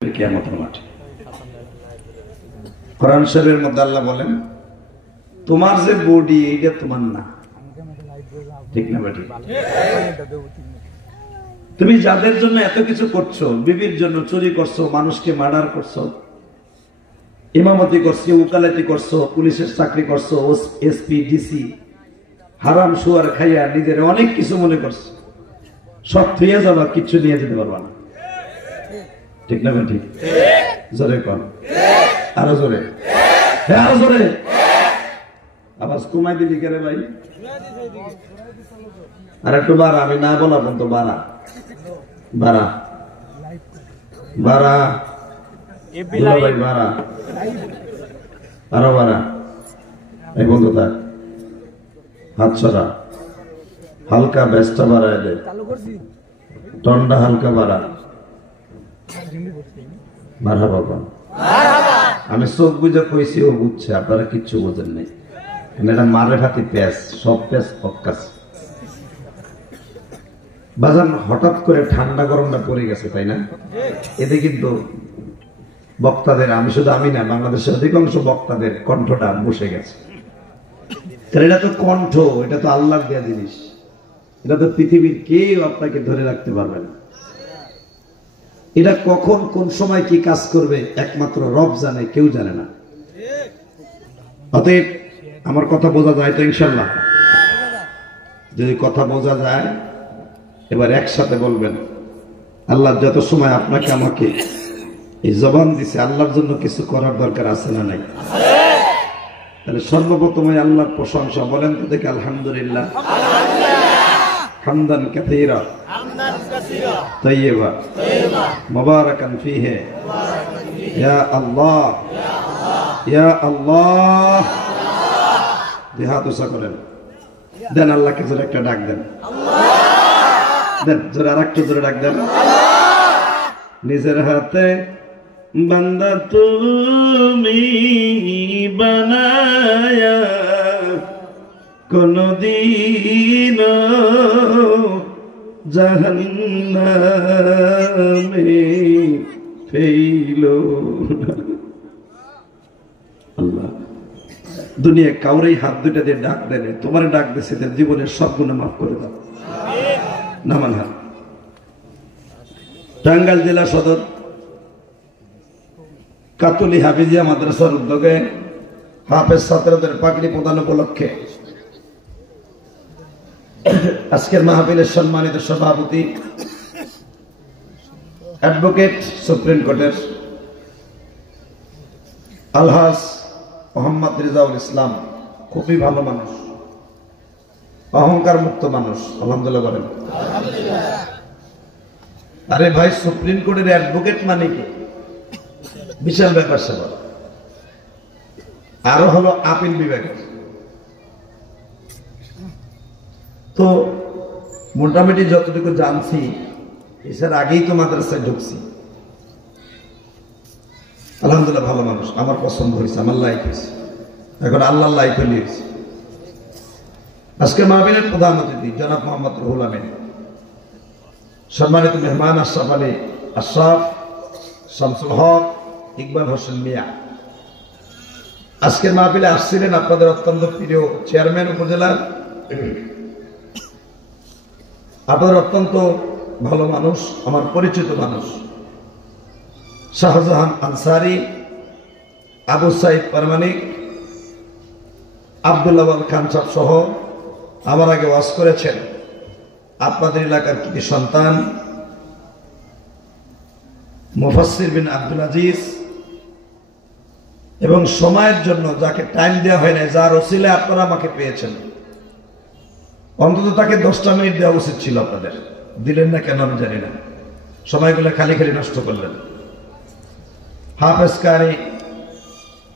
কিয়ামতের মাঠে। কোরআন শরীফের মধ্যে আল্লাহ বলেন, তোমার যে বডি এটা তোমার না, ঠিক না বেটি? তুমি যাদের জন্য এত কিছু করছো, বিবির জন্য চুরি করছো, মানুষকে মার্ডার করছো, ইমামতি করছো, উকালতি করছো, পুলিশের চাকরি করছো, এসপি ডিসি, হারাম সুয়ার খাইয়া নিজের অনেক কিছু মনে করছো, সব থুইয়া যাবা, কিচ্ছু নিয়ে যেতে পারবা না, ঠিক না বেটি? জোরে কর, আরো জোরে, আরো জোরে। আওয়াজ কমাই দিলি কে রে ভাই? আর একটু বাড়া, আমি না বলা পর্যন্ত বাড়া বাড়া বাড়া ভাই, বাড়া আরো বাড়া। এই বন্ধু তার হাত ছড়া, হালকা ব্যস্তা বাড়ায় দে, টন্ডা হালকা বাড়া বাড়া বাবা। আমি চোখ বুঝে কইছি, ও বুঝছে, আপনারা কিচ্ছু বোঝেন নাই। এটা মারে হাতি প্যাস, সব প্যাস অক্কাস বাজান। হঠাৎ করে ঠান্ডা গরমটা পড়ে গেছে, তাই না? এতে কিন্তু বক্তাদের, আমি না, বাংলাদেশের অধিকাংশ বক্তাদের কণ্ঠটা বসে গেছে। এটা তো কণ্ঠ, এটা তো আল্লাহর দেয়া জিনিস, এটা তো পৃথিবীর কেউ আপনাকে ধরে রাখতে পারবে না। এটা কখন কোন সময় কি কাজ করবে একমাত্র রব জানে, কেউ জানে না। অতএব আমার কথা বোঝা যায় তো ইনশাল্লাহ? যদি কথা বোঝা যায়, এবার একসাথে বলবেন, আল্লাহ যত সময় আপনাকে আমাকে এই জবান দিছে, আল্লাহর জন্য কিছু করার দরকার আছে না নাই? তাহলে সর্বপ্রথম আল্লাহর প্রশংসা বলেন তো দেখে, আলহামদুলিল্লাহ হামদান কাসীরা তাইয়্যিবা মুবারাকান ফীহি ইয়া আল্লাহ ইয়া আল্লাহ। হাত উঁচা করেন, দেন আল্লাহকে জোরে একটা ডাক দেন, দেন জোরে, আর একটু জোরে ডাক দেন। নিজের হাতে বান্দা তুমি বানায়া কোনদিন জাহান্নামে ফেইলো না। আল্লাহ দুনিয়া কাউরেই হাত দুইটা দিয়ে ডাক দেন, তোমার ডাক দিছে, জীবনের সব গুনাহ মাফ করে দাও। নামান হাত। টাঙ্গাইল জেলা সদর কাতুলি হাফিজিয়া মাদ্রাসার উদ্যোগে হাফেজ ছাত্রদের পাগড়ি প্রদান উপলক্ষে আজকের মাহফিলের সম্মানিত সভাপতি অ্যাডভোকেট সুপ্রিম কোর্টের আলহাজ মোহাম্মদ রিজাউল ইসলাম, খুবই ভালো মানুষ, অহংকার মুক্ত মানুষ, আলহামদুলিল্লাহ বলেন। আরে ভাই, সুপ্রিম কোর্টের অ্যাডভোকেট মানে কি? বিশাল ব্যাপার স্যাপার। আরো হলো আপিল বিভাগের। তো মোটামুটি যতটুকু জানছি, এছাড়া আগেই তো মাদ্রাসায় ঢুকছি। আলহামদুলিল্লাহ ভালো মানুষ, আমার পছন্দ হয়েছে, আমার লাইক হয়েছে, এখন আল্লাহর লাইক হয়েছে। আজকে মাহফিলের প্রধান অতিথি জনাব মোহাম্মদ রুহুল আমিন, সম্মানিত মেহমান আশরাফ আলী আশরাফ, শামসুল হক, ইকবাল হোসেন মিয়া। আজকের মাহফিলে আসছিলেন আপনাদের অত্যন্ত প্রিয় চেয়ারম্যান উপজেলার, আপনাদের অত্যন্ত ভালো মানুষ, আমার পরিচিত মানুষ, শাহজাহান আনসারি, আবু সাইদ পারমানিক, আব্দুল্লাহ খান সাহেব সহ আমার আগে ওয়াজ করেছেন আপনাদের এলাকার কৃতি সন্তান মুফাসসির বিন আব্দুল আজিজ, এবং সময়ের জন্য যাকে টাইম দেওয়া হয় না, যার ওসিলায় আপনারা আমাকে পেয়েছেন, অন্তত তাকে 10টা মিনিট দেওয়া উচিত ছিল, আপনাদের দিলেন না কেন আমি জানি না, সময়গুলো খালি খালি নষ্ট করলেন। হাফেজ কারি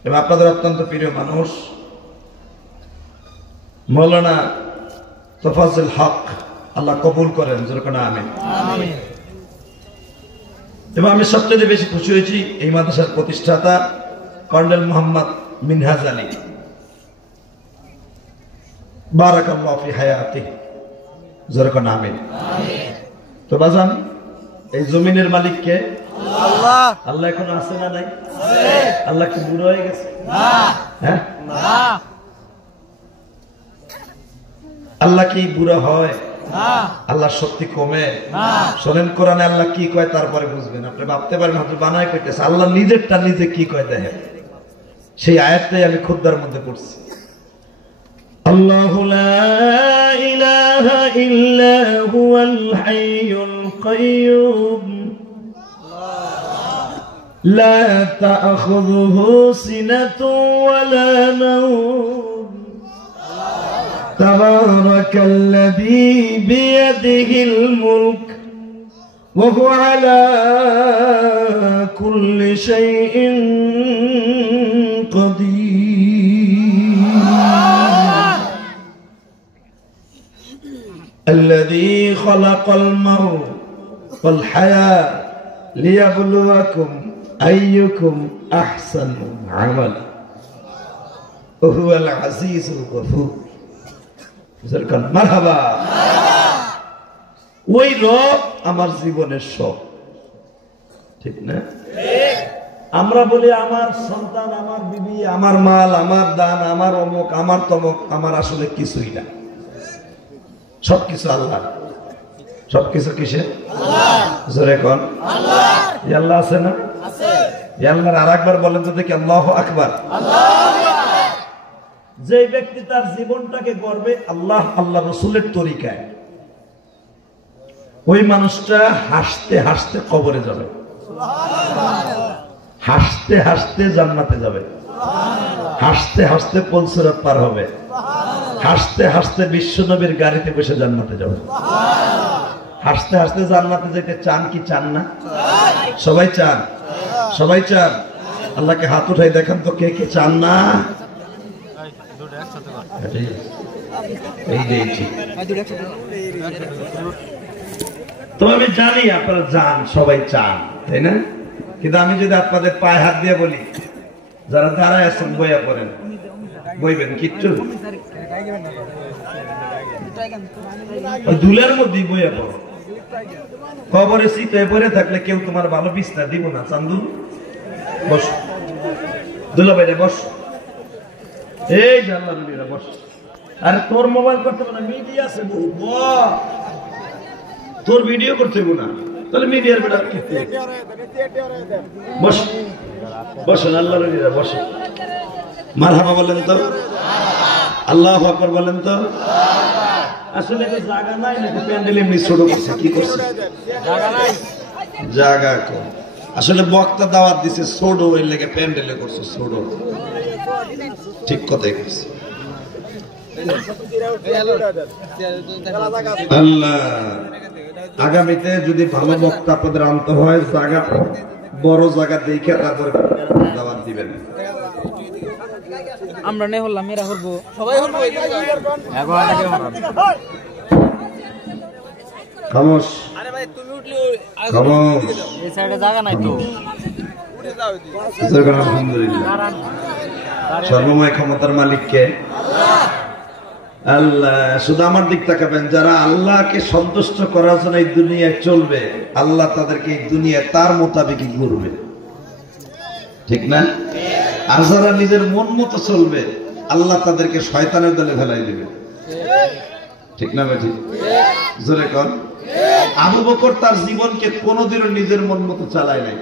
এবং আপনাদের অত্যন্ত প্রিয় মানুষ মৌলানা তোফাজ্জল হক, আল্লাহ কবুল করেন, যেরকম আমিন। এবং আমি সবচেয়ে বেশি খুশি হয়েছি এই মাদ্রাসার প্রতিষ্ঠাতা কর্নেল মোহাম্মদ মিনহাজ আলী, বারাকাল্লাহু ফি হায়াতিহি, যেরকম আমিন। তো বাজান, এই জমিনের মালিককে আল্লাহ। আল্লাহ এখন আছে না নাই? আল্লাহ কি বুড়ো হয়ে গেছে? হ্যাঁ, আল্লাহ কি বুড়ো হয়? আল্লাহ শক্তি কমে? শোনেন কোরআনে আল্লাহ কি কয়, তারপরে বুঝবেন। আপনি ভাবতে পারেন হয়তো বানায় কইতেছে, আল্লাহ নিজেরটা নিজে কি কয় দেখেন। সেই আয়াতটাই আমি খুতবার মধ্যে পড়ছি। আল্লাহু লা ইলাহা ইল্লা হুয়াল হাইয়ুল কাইয়্যুম লা তা'খুযুহু সিনাতুন ওয়ালা নাওম তাবারাকাল্লাযী বিয়াদিহিল মুলক ওয়া হুয়া আলা কুল্লি শাইইন قدير الذي خلق الموت والحياة ليبلوكم أيكم أحسن عملا وهو العزيز الغفور مرحبا ওই রব আমার জীবনের সব, ঠিক না? আমরা বলি আমার সন্তান, আমার বিবি, আমার মাল, আমার দান, আমার অমুক, আমার তমক, আমার আসলে কিছুই না। সবকিছু আল্লাহ। সবকিছু কিসের? জোরে কোন আল্লাহ আছে না? আল্লাহর আর একবার বলেন তো দেখি, আল্লাহু আকবার। যে ব্যক্তি তার জীবনটাকে গড়বে আল্লাহ আল্লাহ রসুলের তরিকায়, ওই মানুষটা হাসতে হাসতে কবরে যাবে, হাসতে হাসতে জান্নাতে যাবে, হাসতে হাসতে পলসিরাত পার হবে, হাসতে হাসতে বিশ্বনবীর গাড়িতে বসে জান্নাতে যাবে। হাসতে হাসতে জান্নাতে যেতে চান কি চান না? সবাই চান, সবাই চান। আল্লাহকে হাত উঠাই দেখান তো কে কে চান না? তো আমি জানি আপনারা চান, সবাই চান, তাই না? কিন্তু আমি যদি আপনাদের পায়ে হাত দিয়ে বলি, যারা দাঁড়ায় আছেন বইয়া পড়েন, বইবেন কিচ্ছু? ওই দুলের মধ্যে বইয়া পড়ো। কবরে শীতে পড়ে থাকলে কেউ তোমার ভালো বিছনা দিব না। চান্দু বস, দুলা বাইরে বস, এই জানলা দুলিরা বস। আরে তোর মোবাইল করতে না, মিডিয়া আছে বহু, তোর ভিডিও করতে না, তাহলে মিডিয়ার বেটা বস, বসেন আল্লাহ নবীরা বসেন। মারহাবা বলেন তো, আল্লাহু আকবার বলেন তো। আসলে তো জায়গা নাই নাকি প্যান্ডেল এমনি ছোট করছে? কি করছে? জায়গা নাই, জায়গা কম। আসলে বক্তা দাওয়াত দিছে ছোট, ওই লেগে প্যান্ডেলে করছে ছোট। ঠিক কথাই করছে। আল্লাহ আগামীতে যদি ভালো বক্তা আপনাদের আনতে হয়, জায়গা বড় জায়গা দেখে তারপরে দাওয়াত দিবেন। আমরা নে হলাম, এরা হরবো, সবাই হরবো। খামোশ, আরে ভাই তুমি উঠলে খামোশ, এই সাইডে জায়গা নাই তো। আলহামদুলিল্লাহ, সর্বময় ক্ষমতার মালিককে আল্লাহ। শুধু আমার দিক তাকাবেন, যারা আল্লাহকে সন্তুষ্ট করার জন্য এই দুনিয়ায় চলবে, আল্লাহ তাদেরকে এই দুনিয়ায় তার মোতাবেকই ঘুরবে, ঠিক না? আর যারা নিজের মন মতো চলবে, আল্লাহ তাদেরকে শয়তানের দলে ফেলাই দিবে, ঠিক না বেটি? জোরে কর। আবু বকর তার জীবনকে কোনোদিনও নিজের মন মতো চালায় নাই,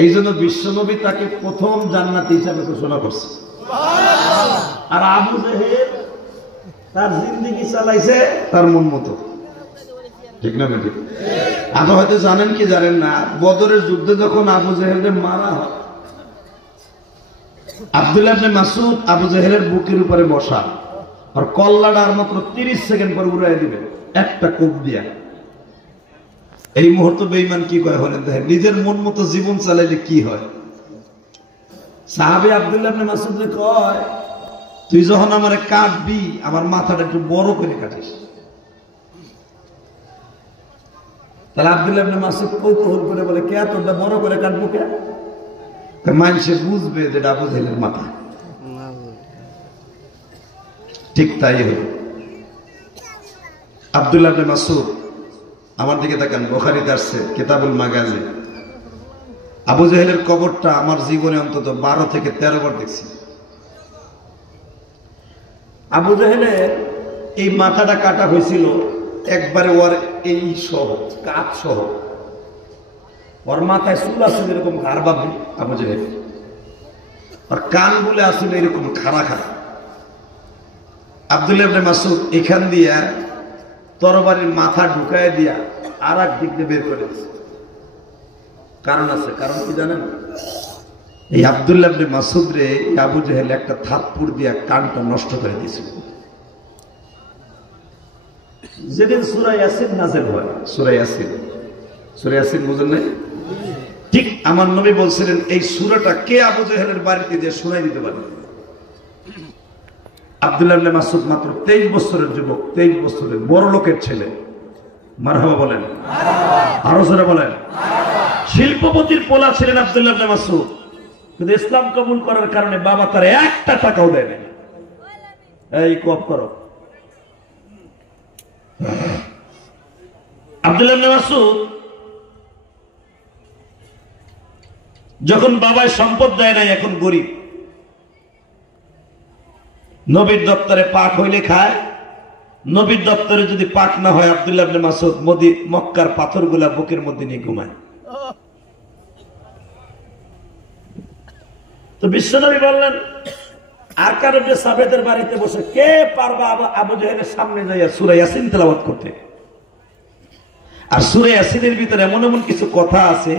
এই জন্য বিশ্বনবী তাকে প্রথম জান্নাতি হিসাবে ঘোষণা করছে। আর আবু জেহেল তার জিন্দেগি চালাইছে তার মন মতো, ঠিক না বেটি? আপনি হয়তো জানেন কি জানেন না, বদরের যুদ্ধে যখন আবু জেহেলকে মারা হয়, আব্দুল্লাহ ইবনে মাসউদ আবু জেহেলের বুকের উপরে বসা, আর কল্লাটা আর মাত্র 30 সেকেন্ড পর উড়াই দিবে একটা কোপ দিয়া। এই মুহূর্তে বেঈমান কি কয় হলেন দেখেন, নিজের মন মতো জীবন চালাইলে কি হয়। সাহাবী আব্দুল্লাহ ইবনে মাসউদ কয়, তুই যখন আমারে কাটবি আমার মাথাটা একটু বড় করে কাটিস। তাহলে আব্দুল্লাহ ইবনে মাসউদ কৌতূহল করে বলে, কে তোরটা বড় করে কাটবো কে? মানুষে বুঝবে যে আবু জেহেলের মাথা। ঠিক তাই হল। আব্দুল্লাহ ইবনে মাসউদ, আমার দিকে তাকান, বুখারীতে আসছে কিতাবুল মাগাজি, আবু জাহেলের কবরটা আমার জীবনে অন্তত 12 থেকে 13 বার দেখছি। আবু জাহেলের এই মাথাটা কাটা হয়েছিল একবারে ওর এই সহ কাঠ সহ, ওর মাথায় চুল আসলে এরকম ঘাড় বাঁধবে আবু জাহেল, আর কান বলে আসলে এরকম খাড়া খাড়া। আব্দুল্লাহ ইবনে মাসউদ এখান দিয়া তরবারির মাথা ঢুকায় দিয়া আর এক দিক দিয়ে বের করে দিচ্ছে। কারণ আছে, কারণ কি জানেন? এই আব্দুল্লাহ ইবনে মাসউদ রে আবু জাহেল একটা থাপ্পড় দিয়া কানটা নষ্ট করে দিয়েছিল। যেদিন সূরা ইয়াসিন নাযিল হয়, সূরা ইয়াসিন বুঝেন না? ঠিক আমার নবী বলছিলেন এই সূরাটা কে আবু জাহেলের বাড়িতে যে শোনাই দিতে পারে? আব্দুল্লাহ ইবনে মাসউদ মাত্র 23 বছরের যুবক, 23 বছরের বড় লোকের ছেলে। মারহাবা বলেন, আরো জোরে বলেন। শিল্পপতির পোলা ছিলেন আব্দুল্লাহ ইবনে মাসউদ, কিন্তু ইসলাম কবুল করার কারণে বাবা তার একটা টাকাও দেয় না। এই কপ করো। আব্দুল্লাহ ইবনে মাসউদ যখন বাবায় সম্পদ দেয় নাই, এখন গরিব, নবীর দপ্তরে পাক হইলে খায়, নবীর দপ্তরে যদি পাক না হয় আব্দুল্লাহ ইবনে মাসউদ মক্কার পাথরগুলা বুকের মধ্যে নিয়ে ঘুমায়। তো বিশ্বনবী বললেন আর কারো যে সাবেদের বাড়িতে বসে কে পারবা আবু জাহেলের সামনে যাইয়া সূরা ইয়াসিন তেলাওয়াত করতে? আর সূরা ইয়াসিনের ভিতরে এমন এমন কিছু কথা আছে,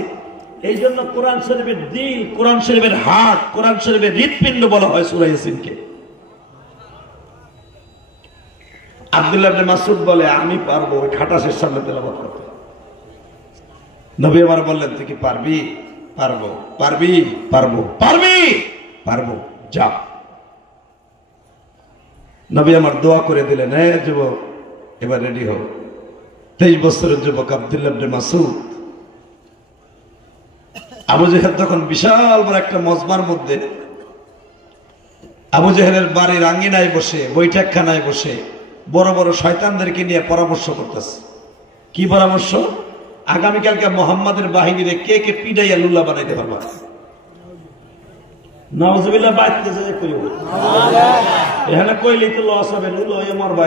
এই জন্য কোরআন শরীফের দিল, কোরআন শরীফের হাট, কোরআন শরীফের হৃৎপিণ্ড বলা হয় সূরা ইয়াসিনকে। আব্দুল্লাহ ইবনে মাসউদ বলে আমি পারবো ওই খাটাসের সামনে তেলাওয়াত করতে। নবী আমার বললেন তুই কি পারবি? পারবো। পারবি? পারবো। পারবি? পারবো, যা। নবী আমার দোয়া করে দিলেন, হ্যাঁ যুবক এবার রেডি হও। 23 বছরের যুবক আব্দুল্লাহ ইবনে মাসউদ। আবু জাহেল তখন বিশাল বড় একটা মজমার মধ্যে আবু জাহেলের বাড়ির আঙ্গিনায় বসে, বৈঠকখানায় বসে বড় বড় শয়তানদেরকে নিয়ে পরামর্শ করতেছে। কি পরামর্শ? আগামীকালকে মুহাম্মাদের বাহিনীরে কে কে পিডাইয়া লুলা বানাইতে পারবা? নাউজুবিল্লাহ। বাইতে যে কইও এখানে কইলে তো লস হবে, লুলা হয়ে মরবা।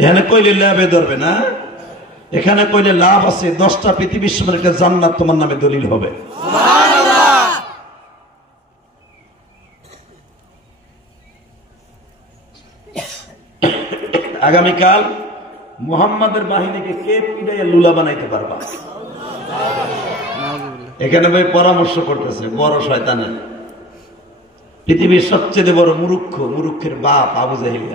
এখানে কইলে লাভে ধরবে না, এখানে কইলে লাভ আছে। 10টা পৃথিবীর সমান একটা জান্নাত তোমার নামে দলিল হবে। আগামীকাল মুহাম্মাদের বাহিনীকে কে পিডাইয়া লুলা বানাইতে পারবা? এখানে ভাই পরামর্শ করতেছে বড় শয়তানের, পৃথিবীর সবচেয়ে বড় মুরুক্ষের বাপ আবু জাহেল।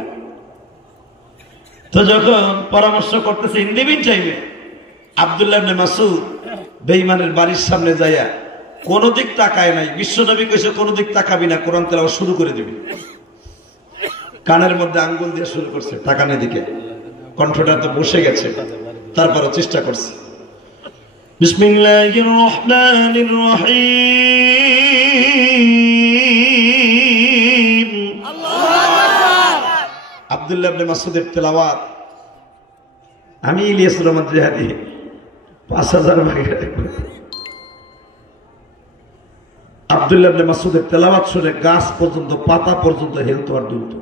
তো যখন পরামর্শ করতেছে ইন্দিবিন চাইবে, আব্দুল্লাহ ইবনে মাসউদ বেঈমানের বাড়ির সামনে যাইয়া কোন দিক তাকায় নাই। বিশ্বনবী কইছে কোন দিক তাকাবি না, কোরআন তেলাওয়াত শুরু করে দিবি। কানের মধ্যে আঙ্গুল দিয়ে শুরু করছে তাকানোর দিকে, কণ্ঠটা তো বসে গেছে, তারপরও চেষ্টা করছে। বিসমিল্লাহির রহমানির রহিম। আব্দুল্লাহ ইবনে মাসউদের তেলাওয়াত আমি ইলিয়াসুর রহমান জিহাদি 5000 ভাগে। আব্দুল্লাহ ইবনে মাসউদের তেলাওয়াত শুনে গাছ পর্যন্ত, পাতা পর্যন্ত হেলতো আর দুলতো।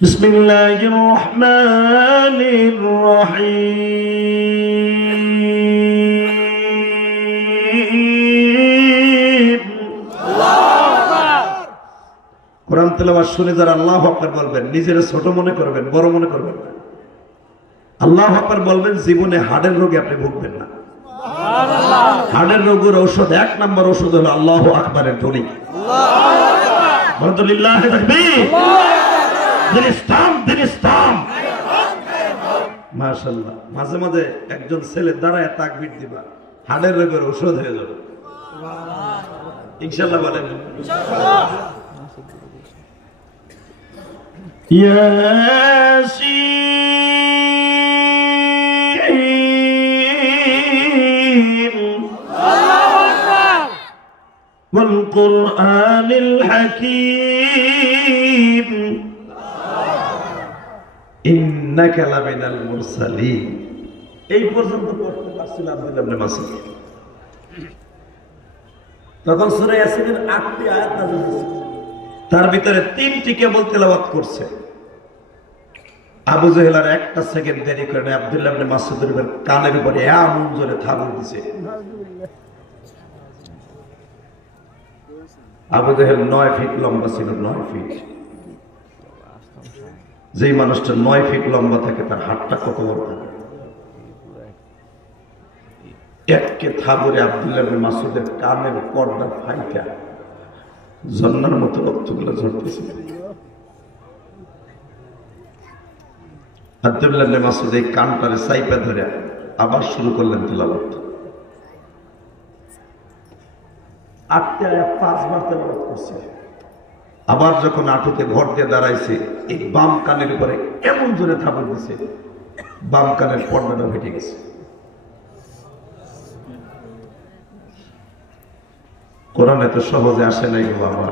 বিসমিল্লাহির রহমানির রহিম। কোরআন তেলাওয়াত শুনে যারা আল্লাহু আকবার বলবেন, নিজেরা ছোট মনে করবেন, বড় মনে করবেন না। আল্লাহু আকবার বলবেন, জীবনে হার্টের রোগে আপনি ভুগবেন না। হার্টের রোগের ঔষধ, 1 নম্বর ঔষধ হলো আল্লাহু আকবারের ধ্বনি। আলহামদুলিল্লাহ, তাকবীর, দিন ইসলাম। মাশাআল্লাহ। মাঝে মাঝে একজন ছেলে দাঁড়ায় তাকবীর দিবা, হার্টের রোগের ঔষধ হয়ে যাবে ইনশাআল্লাহ। বলেন ইয়াসিন ওয়াল কুরআনিল হাকীম ইন্নাকা লামিনাল মুরসালিন। এই পর্যন্ত পড়তে পারছিল আব্দুল্লাহ ইবনে মাসউদ। তখন সূরা ইয়াসিনের 8টি আয়াত নাযিল হয়েছে, তার ভিতরে 3টি কেবল তেলাওয়াত করছে। আবু জেহেল আর একটা সেকেন্ড দেরি করে না, আব্দুল্লাহ ইবনে মাসউদের কানের উপরে এমন জোরে থাবড় দিছে। আবু জেহেল 9 ফিট লম্বা ছিল, 9 ফিট। যেই মানুষটা 9 ফিট লম্বা থাকে তার হাতটা কত বড় থাকে। এককে থাবরে আব্দুল্লাহ ইবনে মাসউদের কানের পর্দা ফাইটা ঝর্ণার মতো রক্তগুলো ঝরতেছে। আব্দুল্লাহ ইবনে মাসউদ এই কানটারে সাইপা ধরে আবার শুরু করলেন তিলাওয়াত। 8টা আয়াত 5 বার তেলাওয়াত করছে। আবার যখন আঁটুতে ভর দিয়ে দাঁড়াইছে, এই বাম কানের উপরে এমন জোরে থাবড় দিছে, বাম কানের পর্দাটা ফেটে গেছে। কোরআন এত সহজে আসে নাই গো বাবা।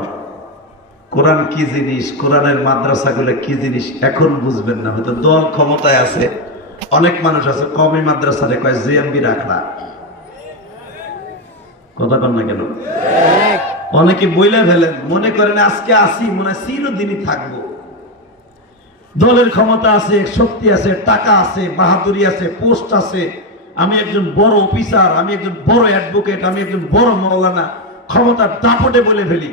কোরআন কি জিনিস, কোরআনের মাদ্রাসাগুলো কি জিনিস এখন বুঝবেন না। হয়তো দল ক্ষমতায় আছে, অনেক মানুষ আছে কমই মাদ্রাসারে কয় জেএমবি রাখলা, কথা কন না কেন? অনেকে বইলে ফেলেন, মনে করেন আজকে আসি, মনে হয় চিরদিনই থাকবো। দলের ক্ষমতা আছে, শক্তি আছে, টাকা আছে, বাহাদুরি আছে, পোস্ট আছে, আমি একজন বড় অফিসার, আমি একজন বড় অ্যাডভোকেট, আমি একজন বড় মাওলানা, ক্ষমতার দাপটে বলে ফেলি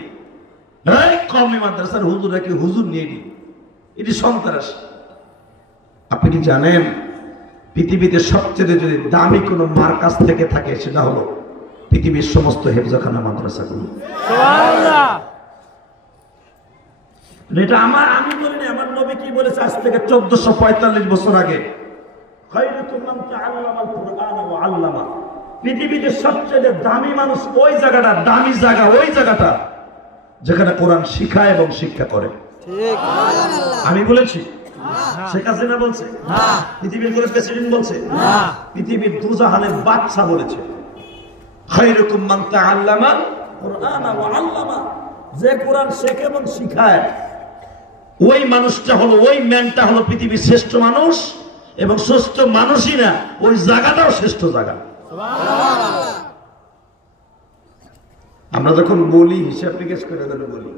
কমই মাদ্রাসার হুজুর কি হুজুর নিয়ে নি, এটি সন্ত্রাস। আপনি কি জানেন পৃথিবীতে সবচেয়ে যদি দামি কোনো মার্কাজ থেকে থাকে সেটা হলো পৃথিবীর সমস্ত হেফজখানা মাদ্রাসাগুলো। এটা আমি বলিনি, আমার নবী কি বলেছে আজ থেকে 1445 বছর আগে, পৃথিবীতে সবচেয়ে দামি মানুষ ওই জায়গাটা, দামি জায়গা ওই জায়গাটা যেখানে কোরআন শিখায় এবং শিক্ষা করে। আমি বলেছি? শেখ হাসিনা বলছে? পৃথিবীর কোন প্রেসিডেন্ট বলছে? পৃথিবীর দুজাহানের বাদশা বলেছে, খায়রুকুম মান তাআল্লামা কুরআনা ওয়া আল্লামা। যে কোরআন শেখে এবং শিখায় ওই মানুষটা হলো, ওই ম্যানটা হলো পৃথিবীর শ্রেষ্ঠ মানুষ, এবং শ্রেষ্ঠ মানুষই না, ওই জায়গাটাও শ্রেষ্ঠ জায়গা। আমরা যখন বলি হিসাব নিকেশ করে বলি,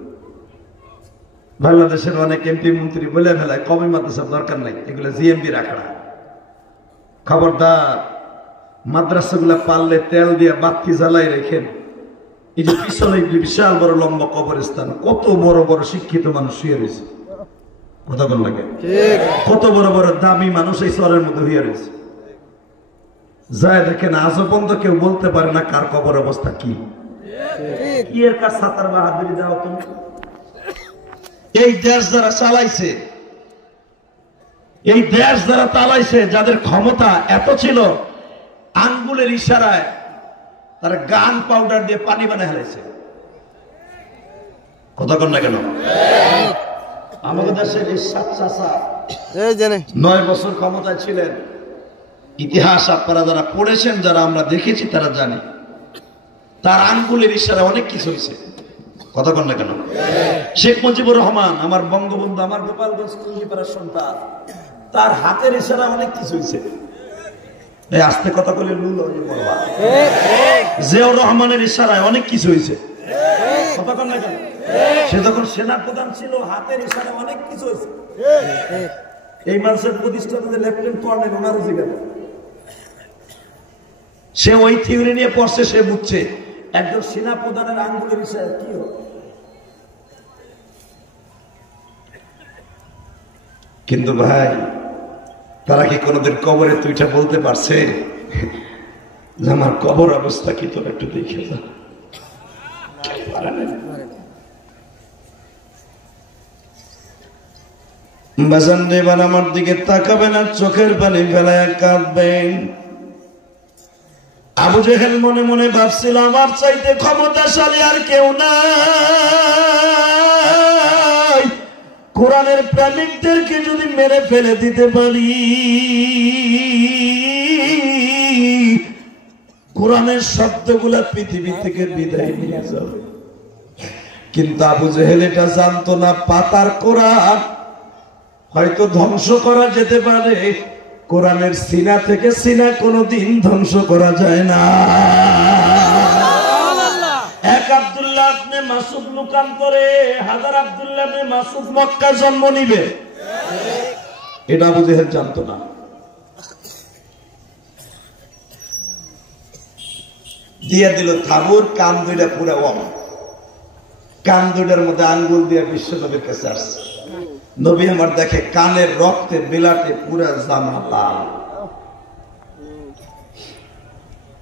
বাংলাদেশের অনেক এমপি মন্ত্রী বলে ফেলায় কমই মাদ্রাসার দরকার নাই, এগুলো জিএমবি রাখা। খবরদার, মাদ্রাসাগুলা পারলে তেল দিয়ে বাতি জ্বালাই রেখেন। এই যে পিছনে বিশাল বড় লম্বা কবরস্থান, কত বড় বড় শিক্ষিত মানুষ শুয়ে রয়েছে, কথা বল লাগে, কত বড় বড় দামি মানুষ এই শহরের মধ্যে হইয়া রয়েছে। যায় দেখেন, আজও পর্যন্ত কেউ বলতে পারে না কার কবর অবস্থা কি। কি এর কাজ সাতার বাহাদুরি দাও তুমি? এই দেশ যারা চালাইছে, এই দেশ যারা চালাইছে, যাদের ক্ষমতা এত ছিল, আঙ্গুলের ইশারায় তারা গান পাউডার দিয়ে পানি বানায় ফেলেছে, কথা কন না কেন? আমাদের দেশের এই 9 বছর ক্ষমতায় ছিলেন। ইতিহাস আপনারা যারা পড়েছেন, যারা আমরা দেখেছি, তারা জানি তার আঙ্গুলের ইশারা অনেক কিছু হয়েছে, কথা কন না কেন? শেখ মুজিবুর রহমান, আমার বঙ্গবন্ধু, আমার গোপালগঞ্জ কুঞ্জিপাড়ার সন্তান, তার হাতের ইশারা অনেক কিছু হয়েছে। এই আস্তে কথা বলে লুল বলবা, জিয়াউর রহমানের ইশারায় অনেক কিছু হয়েছে, কথা কন না কেন? সে যখন সেনাপ্রধান ছিল, হাতের ইশারা অনেক কিছু হয়েছে। এই মানুষের প্রতিষ্ঠানে লেফটেন্যান্ট কর্নেল, ওনারও জিজ্ঞাসা, সে ওই থিওরি নিয়ে পড়ছে, সে বুঝছে একজন সেনাপ্রধানের আঙ্গুলের ইশারা কি হবে। কিন্তু ভাই, তারা কি কোনোদিন কবরে তুইটা বলতে পারছে যে আমার কবর অবস্থা কি, তোর একটু দেখে যা? বাজান দেবার আমার দিকে তাকাবেন আর চোখের পানি ফেলায় কাঁদবেন। আবু জেহেল মনে মনে ভাবছিল, আমার চাইতে ক্ষমতাশালী আর কেউ নাই, কোরআনের প্রেমিকদেরকে যদি মেরে ফেলে দিতে পারি, কোরআনের শব্দগুলা পৃথিবী থেকে বিদায় নিয়ে যাবে। কিন্তু আবু জেহেল এটা জানতো না, পাতার কোরআন হয়তো ধ্বংস করা যেতে পারে, কোরআনের সিনা থেকে সিনা কোনোদিন ধ্বংস করা যায় না। এক আব্দুল্লাহ ইবনে মাসউদ লোকান্তরে হাজার আব্দুল্লাহ ইবনে মাসউদ মক্কা জন্ম নিবে, এটা আবু জেহেল জানতো না। দিয়ে দিল থাবুর, কান দুইটা পুরা ওম, কান দুইটার মধ্যে আঙ্গুল দিয়ে বিশ্ব নবীর কাছে আসছে। নবী আমার দেখে কানের রক্তে বিলাটে পুরা জামা লাল।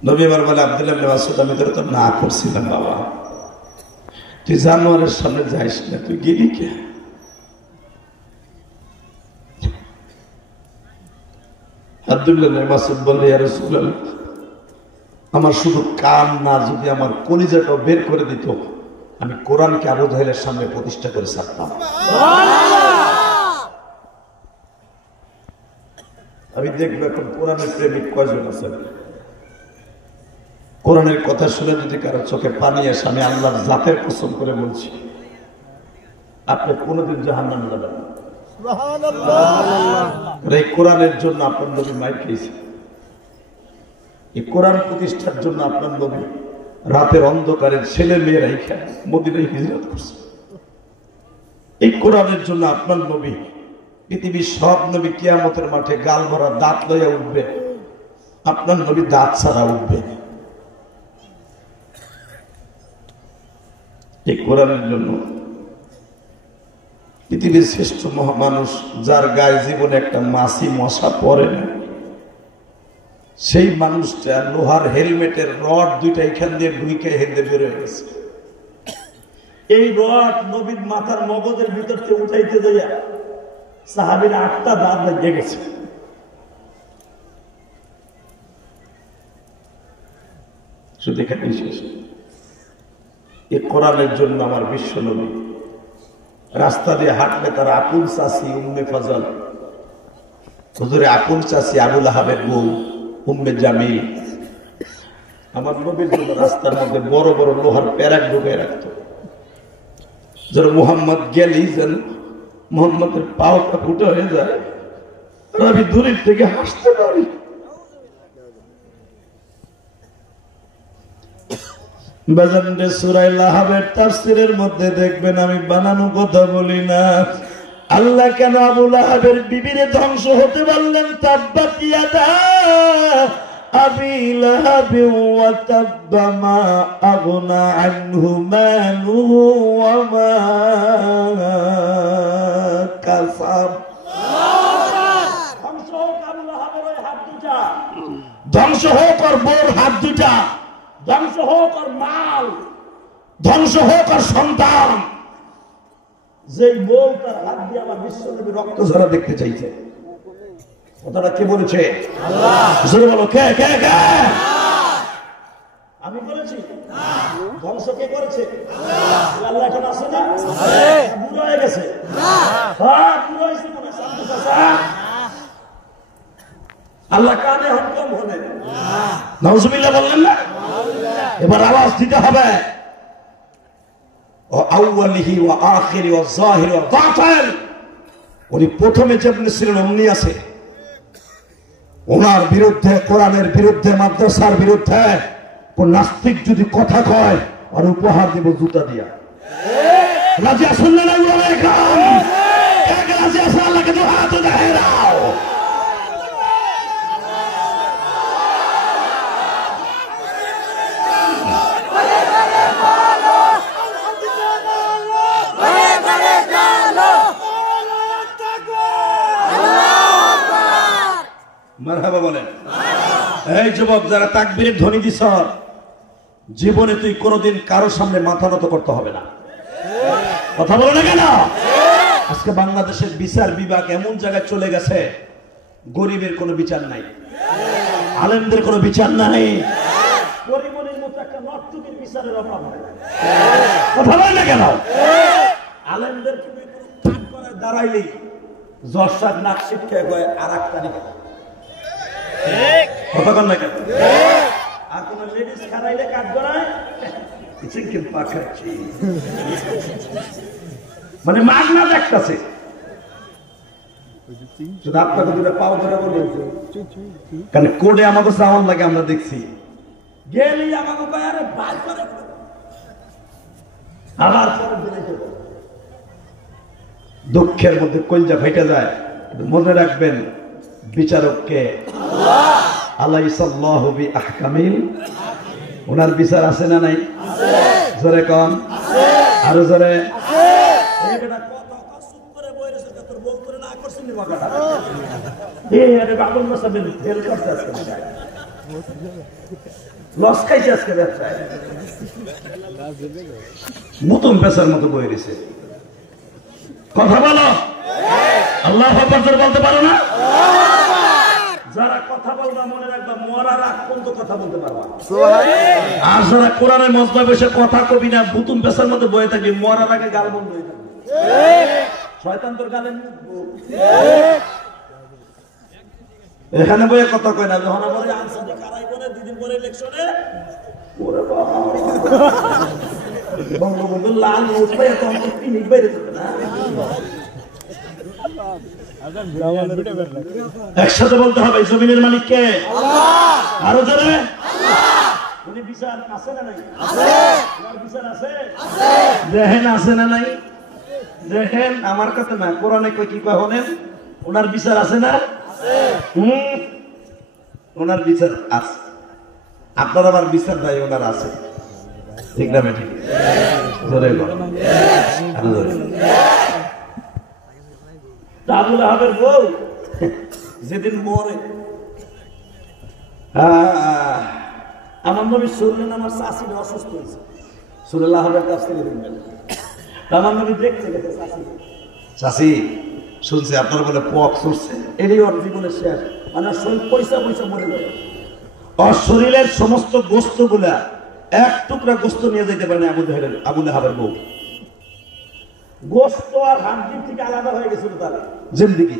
নবী আমার বলে, আব্দুল্লাহ ইবনে মাসউদ, আমি তোর তো না করছিলাম বাবা, তুই জানোয়ারের সামনে যাইস না, তুই গেলি কে? আব্দুল্লাহ ইবনে মাসউদ বলে, ইয়া রাসূলুল্লাহ, আমার শুধু কান না, যদি আমার কলিজাটাও বের করে দিত, আমি কোরআনকে আবু জাহেলের সামনে প্রতিষ্ঠা করে ছাড়তাম। আমি দেখবো এখন কোরআনের প্রেমিক কয়জন আছে। কোরআনের কথা শুনে যদি কারো চোখে পানি আসে, আমি আল্লাহর জাতের কসম করে বলছি, আপনি কোনোদিন জাহান্নামে যাবেন না। এই কোরআনের জন্য আপনার নবী মাইর খেয়েছে, এই কোরআন প্রতিষ্ঠার জন্য আপনার নবী রাতের অন্ধকারে ছেলে মেয়েরাই খেয়ে মদিনায় হিজরত করছে। এই কোরআনের জন্য আপনার নবী, পৃথিবীর সব নবী কিয়ামতের মাঠে গাল ভরা দাঁত লইয়া উঠবে, আপনার নবী দাঁত ছাড়া উঠবে। এই কোরআনের জন্য পৃথিবীর শ্রেষ্ঠ মহামানুষ, যার গায়ে জীবনে একটা মাছি মশা পড়ে না, সেই মানুষটা লোহার হেলমেটের রড দুইটা এখান দিয়ে ঢুকে হেঁদে বের হয়ে গেছে। এই রড নবীর মাথার মগজের ভিতর থেকে উঠাইতে যাইয়া সাহাবীর 8টা দাঁত লেগে গেছে। শুধু এখানে শেষ। এই কোরআনের জন্য আমার বিশ্ব নবী রাস্তা দিয়ে হাঁটলে তার আকুল চাচি উম্মে ফজল, হুজুরে আকুল চাচি আবুল আহাবের বউ উম্মে জামিল, আমার নবীর জন্য রাস্তার মধ্যে বড় বড় লোহার প্যারাক ঢুকে রাখতো, যারা মুহাম্মদ গেলেই যেন মোহাম্মদের পাওটা ফুটা হয়ে যায়, আমি দূরের থেকে হাসতে পারি। বাজানরে সূরা লাহাবের তাফসীরের মধ্যে দেখবেন আমি বানানো কথা বলি না। আল্লাহ কেন আবু লাহাবের বিবিরে ধ্বংস হতে বললেন? তাব্বাত ইয়াদা আবি লাহাবি ওয়া তাব্বা মা আগনা আনহু মালুহু ওয়া মা কাসাব। ধ্বংস হোক আবু লাহাবের ওই হাত দুটা, ধ্বংস হোক ওর বউর হাত দুটা, ধ্বংস হোক আর মাল, ধ্বংস হোক আর সন্তান। যে বউ তার হাত দিয়ে আমার বিশ্বনবী রক্ত ঝরা দেখতে চাইছে, কথাটা কে বলেছে? আল্লাহ। জোরে বলো, কে কে কে? আমি বলেছি? ধ্বংস কে করেছে? আল্লাহ। এখন আছে না? বুড়ো হয়ে গেছে? হ্যাঁ, বুড়ো হয়েছে মনে হয়। আল্লাহ কানে হন কম হলে নাউজুবিল্লাহ বললেন না? এবার আওয়াজ দিতে হবে। আউয়ালিহি ওয়া আখিরি ওয়া যাহিরি ওয়া বাতিন, উনি প্রথমে যেমনি ছিলেন অমনি আছে। ওনার বিরুদ্ধে, কোরআনের বিরুদ্ধে, মাদ্রাসার বিরুদ্ধে কোন নাস্তিক যদি কথা কয়, আর উপহার দিব জুতা দিয়া। রাজি আছেন না? রাজি আছেন? আল্লাহকে তো হাত দেখায় দাও। মারহাবা বলেন। এই যুবক যারা তাকবীরের ধ্বনি দিছ, জীবনে তুই কোনোদিন কারোর সামনে মাথা নত করতে হবে না। কথা বলো না কেন? আজকে বাংলাদেশের বিচার বিভাগ এমন জায়গায় চলে গেছে, গরিবের কোনো বিচার নাই, আলেমদের কোনো বিচার নাই, গরিবের মতো একটা নর্তকীর বিচারের অভাব হয়। কথা বলে না কেন? আলেমদের দাঁড়াইলেই জর্ষার নাক শিক্ষা গয় আর এক তারিখ কথা কন না কেন? আর কোন লেডিস খারাইলে কাজ করায় মানে মাগনা দেখতেছে। শুধু আপনাকে দুটো পাও ধরে বলি, কারণ কোডে আমাকে সাউন্ড লাগে আমরা দেখছি, গেলেই আমাকে কয় আরে বাই করে আবার পরে ফিরে যাবো। দুঃখের মধ্যে কলজা ফেটে যায়। মনে রাখবেন বিচারককে আলাইসাল্লাহু বিআহকামিল, ওনার বিচার আছে না নাই? জোরে কম, আরো জোরে। লস খাইছে আজকে ব্যবসায়, নতুন পেশার মতো বয়ে রয়েছে। কথা বলো, আল্লাহু আকবার বলতে পারো না? যারা কথা বলবা মনে রাখবা মরার আগ পর্যন্ত কথা বলতে পারবা। আর যারা কোরআনের মজমায় বসে কথা কবি না, বুতুম পেশার মধ্যে বয়ে থাকবি, মরার আগে গাল বন্ধ হয়ে থাকবে। শয়তান তোর গালে এখানে বইয়ে কথা কয় না, যখন বলে আনসারি কারাই বলে 2 দিন পরে ইলেকশনে ওরে বাবা বঙ্গবন্ধু লাল নোট পায় তো অন্তত পিনিক বাইরে যাবে না। একসাথে বলতে হবে জমিনের মালিক কে? আল্লাহ। আরো জোরে আল্লাহ। উনি বিচার আছে না নাই? আছে। ওনার বিচার আছে? আছে। দেখেন আছে না নাই? দেখেন আমার কথা না, কোরআনে কই কি কয় শুনেন, ওনার বিচার আছে না? আছে। ওনার বিচার আছে, আপনার আবার বিচার নাই, ওনার আছে। ঠিক না ঠিক? জোরে বলো। আরো জোরে। আবুল আহাবের বউ যেদিন মরে, আমার নবী শুনলেন আমার চাষিটা অসুস্থ হয়েছে, সুরেল আহাবের কাছ থেকে দেখবেন। আমার নবী দেখতে গেছে চাষি শুনছে আপনার বলে পক চড়ছে, এরই ওর জীবনের শেষ, মানে পয়সা পয়সা মরে যাবে। ওর শরীরের সমস্ত গোস্ত গুলা এক টুকরা গোস্ত নিয়ে যেতে পারে না আবুল আহাবের বউ। গোস্ত আর হাড্ডির থেকে আলাদা হয়ে গেছিল তার জিন্দেগি।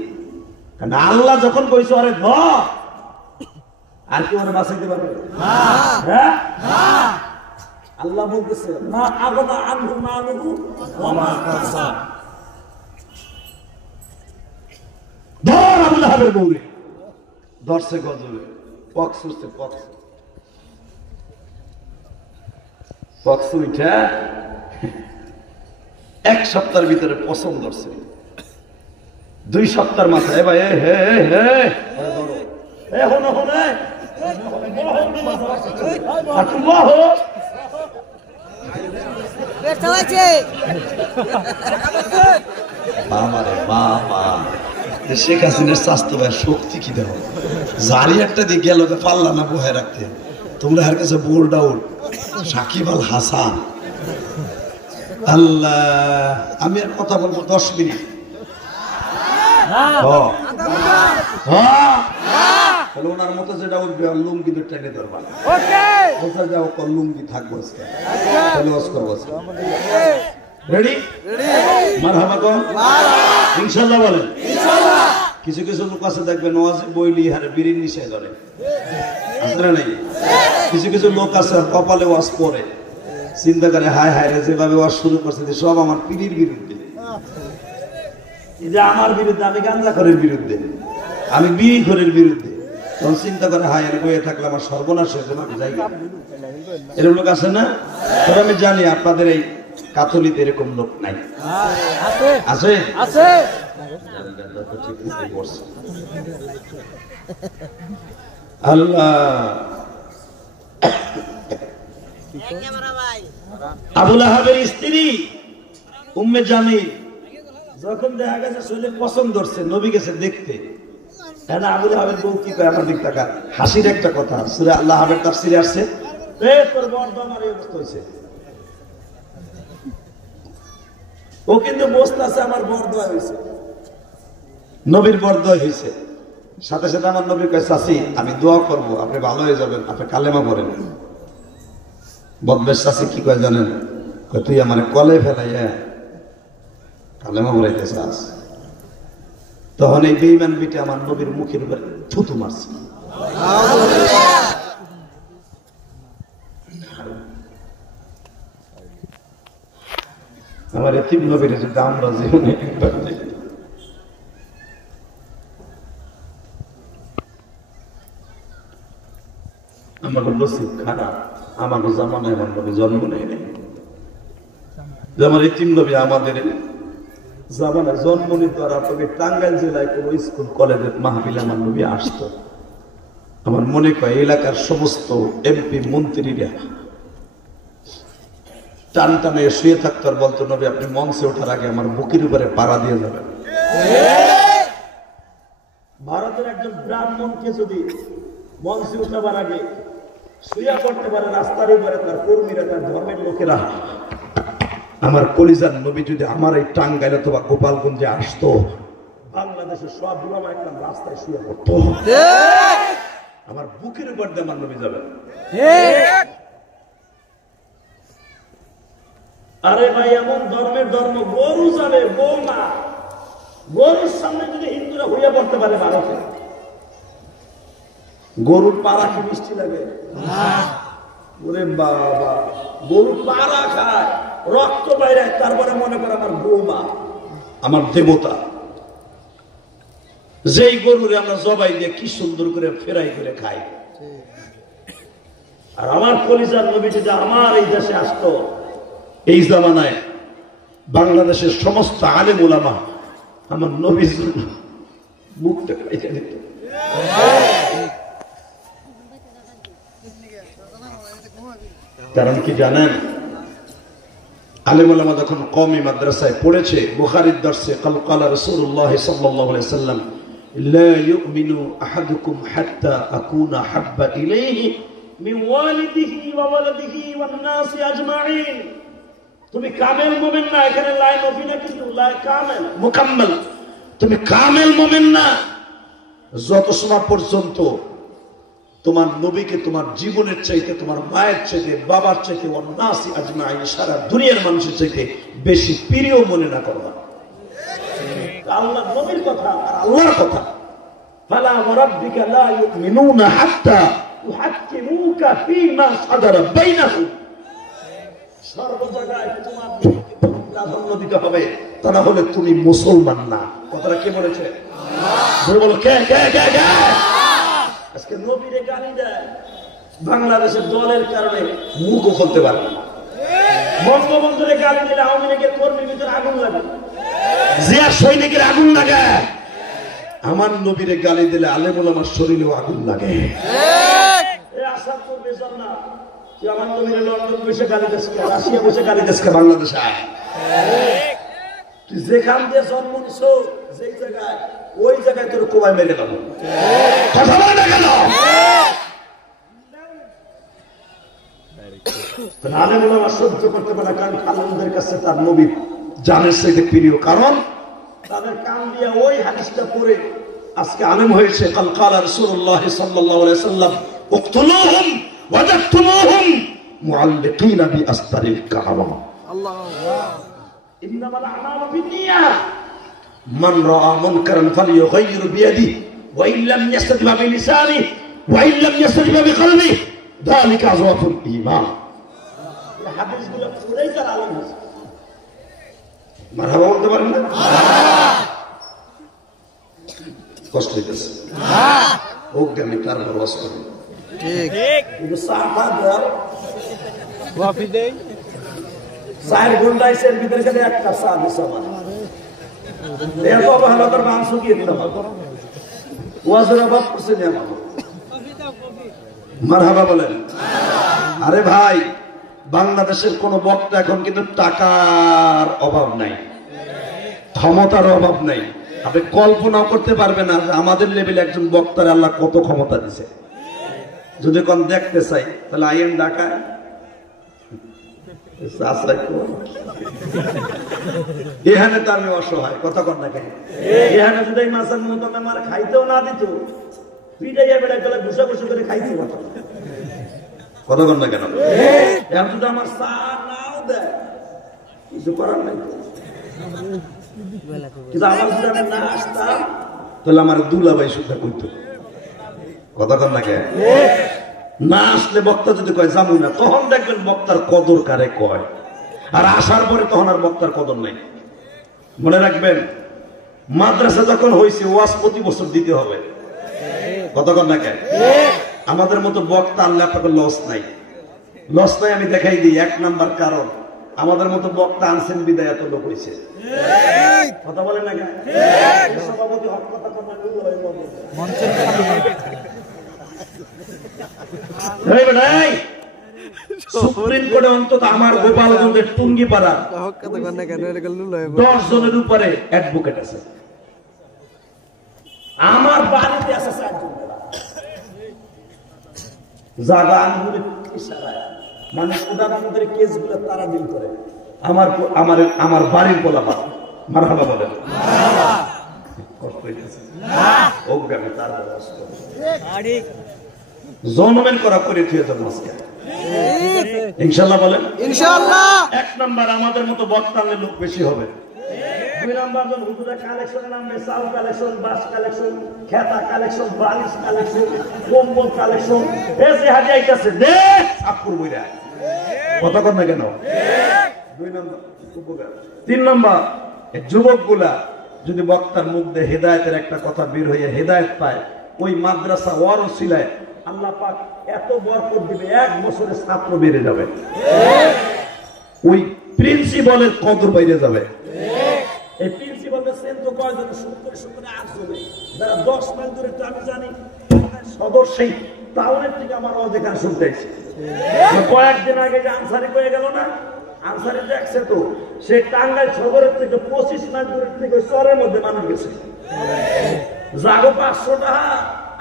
কারণ আল্লাহ যখন কইছে আরে ধ, আর কি ওরে বাঁচাইতে পারবে? হ্যাঁ, আল্লাহ বলতেছে মা আগনা আনহু মালুহু ওয়া মা কাসাব। ধর আবুল আহাবের বউরে, ধরছে গজবে, পক্স উঠছে, পক্স উঠা 1 সপ্তাহের ভিতরে পছন্দ ধরছে। 2 সপ্তাহের মাথায় ভাই শেখ হাসিনার স্বাস্থ্য ভাই শক্তি কি দেব, জারি একটা দিয়ে গেল পারলা না বহে রাখতে। তোমরা আর কাছে বোল্ড আউট সাকিব আল হাসান। আল্লাহ, আমি আর কথা বলবো 10 মিনিট। তাহলে ওনার মতো যেটা উঠবে লুঙ্গি টেনে ধরবা, কোথায় যাও লুঙ্গি থাকবো, রেডি? মারহাবা কোন ইনশাআল্লাহ বলেন। কিছু কিছু লোক আছে দেখবেন ওয়াজে বইলি হারে বিড়ির নিশায় ধরে, আছে না নাই? কিছু কিছু লোক আছে কপালে ওয়াজ পড়ে, চিন্তা করে হায় হায় রে যেভাবে ওয়াজ শুরু করছে সব আমার পীরের বিরুদ্ধে, এই যে আমার বিরুদ্ধে, আমি গাঁজাখোরের বিরুদ্ধে, আমি বিড়িখোরের বিরুদ্ধে। তখন চিন্তা করে হায় এর বইয়ে থাকলে আমার সর্বনাশ হয়ে যাবে, আমি যাই। এরকম লোক আছে না? তবে আমি জানি আপনাদের এই কাথলিতে এরকম লোক নাই, আছে আছে। আল্লাহ, আবুল আহাবের স্ত্রী উম্মে জামিল যখন দেখা গেছে শরীরে পছন্দ ধরছে, নবী গেছে দেখতে। আবুল আহাবের বউ কি কয়, আমার দিক টাকা হাসির একটা কথা, সূরা আল্লাহ আহাবের তাফসীরে আসছে, তোর বড় আমার এই অবস্থা হয়েছে। ও কিন্তু বসতেছে আমার বরদোয়া হয়েছে, নবীর বরদোয়া হয়েছে। সাথে সাথে আমার নবী কয় চাচি আমি দোয়া করবো, আপনি ভালো হয়ে যাবেন, আপনি কালেমা পড়েন। বদমেশ চাচি কি কয় জানেন? তুই আমার কলে ফেলাইয়া কালেমা পড়াইতে চাস। তখন এই বেঈমান বিটে আমার নবীর মুখের উপরে থুতু মারছে। আমার এতিম নবীর যদি আমরা জীবনে আমাকে নসিব খারাপ, আমাকে জামানায় আমার নবী জন্ম নেই নাই। যেমন এই তিন নবী আমাদের জামানায় জন্ম নিত, আর আপনাকে টাঙ্গাইল জেলায় কোনো স্কুল কলেজের মাহফিল আমার নবী আসতো। আমার মনে হয় এলাকার সমস্ত এমপি মন্ত্রীরা টান টানে শুয়ে থাকতো আর বলতো, নবী আপনি মঞ্চে ওঠার আগে আমার বুকের উপরে পাড়া দিয়ে যাবেন। ভারতের একজন ব্রাহ্মণকে যদি মঞ্চে উঠাবার আগে শুয়ে পড়তে পারে রাস্তার উপরে, তার কর্মীরা, তার ধর্মের লোকেরা, আমার কলিজার নবী যদি আমার এই টাঙ্গাইল অথবা গোপালগঞ্জে আসতো, বাংলাদেশের সব উলামা একদম রাস্তায় শুয়ে পড়তো, আমার বুকের উপর দিয়ে আমার নবী যাবেন। আরে ভাই, এমন ধর্মের ধর্ম গরু যাবে, বউ না। গরুর সামনে যদি হিন্দুরা হইয়া পড়তে পারে ভারতে, গরুর পাড়া কি মিষ্টি লাগে? ওরে বাবা, গরুর পাড়া খায়, রক্ত বাইরে, তারপরে মনে করে আমার বৌমা, আমার দেবতা। যেই গরুরে আমরা জবাই দিয়ে কি সুন্দর করে ফেরাই করে খাই। আর আমার কলিজার নবী যদি আমার এই দেশে আসতো, এই জামানায় বাংলাদেশের সমস্ত আলেম উলামা আমার নবীর জন্য মুখটা খাইতে দিত। কারণ কি জানেন, আলেম উলামা যখন কওমি মাদ্রাসায় পড়েছে, বুখারীর দর্সে কাল কালা রাসূলুল্লাহ সাল্লাল্লাহু আলাইহি সাল্লাম, লা ইউমিনু আহাদুকুম হাত্তা আকুনা হাব্বা ইলাইহি মিন ওয়ালিদিহি ওয়া ওয়ালাদিহি ওয়ান নাসি আজমাইন। তুমি কামেল মুমিন না, এখানে লাইন নবী না, কিন্তু লাইন কামেল মুকাম্মাল। তুমি কামেল মুমিন না যত সময় পর্যন্ত তোমার নবীকে তোমার জীবনের চাইতে, তোমার মায়ের চাইতে, বাবার চাইতে, ওয়ান্নাসি আজমাইন, সারা দুনিয়ার মানুষের চাইতে বেশি প্রিয় মনে না করবা। আল্লাহর নবীর কথা আর আল্লাহর কথা, ফালা ওয়ারাব্বিকা লা ইউমিনুনা হাত্তা ইউহাক্কিমুকা ফীমা সাদারা বাইনাহুম। সর্ব জায়গায় তোমার প্রাধান্য দিতে হবে, তা না হলে তুমি মুসলমান না। কথাটা কে বলেছে? বলো কে কে কে কে? আজকে নবীরে গালি দেয়, বাংলাদেশের দলের কারণে মুখও খুলতে পারবে না। বঙ্গবন্ধুরে গালি দিলে আওয়ামী লীগের কর্মীর ভিতরে আগুন লাগে, জিয়া সৈনিকের আগুন লাগে। আমার নবীরে গালি দিলে আলেম ওলামার শরীরেও আগুন লাগে। আশা করবে না তুই আমার নবীরে লন্ডন বসে গালি দিস, রাশিয়া বসে গালি দিস, বাংলাদেশে তুই যেখান দিয়ে জন্ম নিছ, যেই জায়গায়, ওই জায়গায় তোর কোবাই মেরে দেবো। কথা বলে না কেন? আলেম ওলামা সহ্য করতে পারে, কারণ আলেমদের কাছে তার নবী জানের সাথে প্রিয়, কারণ তাদের কান দিয়ে ওই হাদিসটা পড়ে আজকে আলেম হয়েছে। কাল কালা রাসূলুল্লাহ সাল্লাল্লাহু আলাইহি সাল্লাম, উকতুলুহুম ওয়াদাক্তুমুহুম মুআল্লিকিনা বিআসতারিল কাআবা। আল্লাহ, ইন্নামাল আমালু বিন্নিয়াত, মান রাআ মুনকারান ফালিয়ুগাইয়িরু বিয়াদিহি ওয়া ইন লাম ইয়াস্তাতিব বিলিসানিহি ওয়া ইন লাম ইয়াস্তাতিব বিকলবিহি যালিকা আযওয়াতুল ঈমান। এই হাদিসগুলো পড়েই তার আলেম হয়েছে। মারহাবা বলতে পারেন না? কষ্ট হইতেছে, অজ্ঞানী তারপর ওয়াজ করেন। ঠিক, কিন্তু সাহাবা দল ওয়াফি দেই 4 ঘন্টা এর ভিতরে খালি একটা সাহাব সমান এত অবহেলার মাংস দিয়ে দিলাম। ওয়াজের অভাব করছে না, মারহাবা বলেন। আরে ভাই, বাংলাদেশের কোন বক্তা এখন কিন্তু টাকার অভাব নাই, ক্ষমতার অভাব নাই। আপনি কল্পনা করতে পারবেন না যে আমাদের লেভেলে একজন বক্তার আল্লাহ কত ক্ষমতা দিছে। যদি কোন দেখতে চাই তাহলে আইএম ঢাকায়, এখানে তো আমি অসহায়। কথা কন না কেন? এখানে যদি মাছের মতো আমার খাইতেও না দিত, পিটাইয়া বেড়া গেলে ঘুষা ঘুষা করে খাইতে পারত। কথা কন না কেন? এখন যদি আমার চা নাও দেয়, কিছু করার নাই। কিন্তু আমার যদি আমি না আসতাম, তাহলে আমার দুলাভাই সুদ্ধা কইতো। কথা কন না কেন? না আসলে বক্তা যদি কয় জামুই না, তখন দেখবেন বক্তার কদর কারে কয়। আর আসার পরে তখন আর বক্তার কদর নাই। মনে রাখবেন, মাদ্রাসা যখন হয়েছে ওয়াজ প্রতি বছর দিতে হবে। কথা কন না কেন? আমাদের মতো বক্তা আল্লাহ পাকের লস নাই। লস নাই আমি দেখাই দিই। 1 নাম্বার কারণ, আমাদের মতো বক্তা আনছেন বিদায় এত লোক হয়েছে। কথা বলেন না কেন? সভাপতি হক কথা সুপ্রিম কোর্টে অন্তত আমার গোপালগঞ্জের টুঙ্গিপাড়া 10 জনের উপরে অ্যাডভোকেট আছে। আমার বাড়িতে আছে 4 জন। জায়গা আঙ্গুলে ইশারায় মানে প্রধানমন্ত্রীর কেসগুলো তারা ডিল করে। আমার আমার আমার বাড়ির পোলাপা মারহাবা বলেন। কষ্ট হইতেছে না? অজ্ঞানে তারা জনমের করা করে থুয়ে যাবো আজকে ইনশাআল্লাহ বলেন ইনশাআল্লাহ। 1 নাম্বার আমাদের মতো বক্তানের লোক বেশি হবে। 2 নাম্বার জন হুজুরা কালেকশন নামে চাউল কালেকশন, বাস কালেকশন, খেতা কালেকশন, বালিশ কালেকশন, কম্বল কালেকশন, এসে হাজি আইতাছে দে ছাপুর বইরা কথা কর না কেন? 2 নাম্বার উপকার। 3 নাম্বার যুবকগুলা যদি বক্তার মুখ দিয়ে হেদায়েতের একটা কথা বের হয়ে হেদায়েত পায়, ওই মাদ্রাসা ওয়ারসিলায় আল্লাহ পাক এত বরকত দিবে, 1 বছরে ছাত্র বেড়ে যাবে, ওই প্রিন্সিপালের কদর বাইরে যাবে। এই প্রিন্সিপালের সেন তো কয়জন? 70 8 জন, যারা 10 মাইল দূরে। তো আমি জানি সদর সেই টাউনের থেকে আমার অধিকার শুনতে এসেছে। কয়েকদিন আগে যে আনসারি হয়ে গেল না, আনসারি দেখছে তো সেই টাঙ্গাইল সদরের থেকে 25 মাইল দূরের থেকে চরের মধ্যে মানুষ গেছে। যাগো 500 টাকা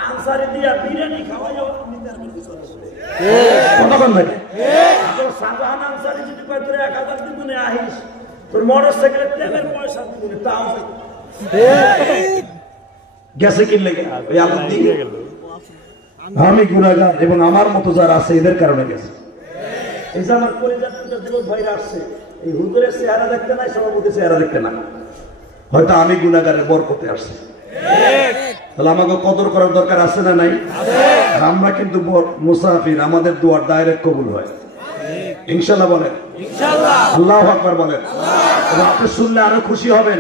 আনসারি দিয়া বিরিয়ানি খাওয়াই সাধারণ আনসারি যদি কয় তোর 1000 দিনে আহিস, তোর মোটর সাইকেলের তেলের পয়সা দিবি, তাও গেছে কিনলে আমি গুনাহগার এবং আমার মতো যারা আছে এদের কারণে গেছে। এই যে আমার পরিবার যুবক ভাইরা আসছে, এই হুজুরের চেহারা দেখতে নাই, সভাপতি চেহারা দেখতে না, হয়তো আমি গুনাহগারের বরকতে আসছে। তাহলে আমাকে কদর করার দরকার আছে না নাই? আমরা কিন্তু মুসাফির, আমাদের দোয়া ডাইরেক্ট কবুল হয় ইনশাআল্লাহ বলেন ইনশাআল্লাহ। আল্লাহু আকবার বলেন। আপনি শুনলে আরো খুশি হবেন।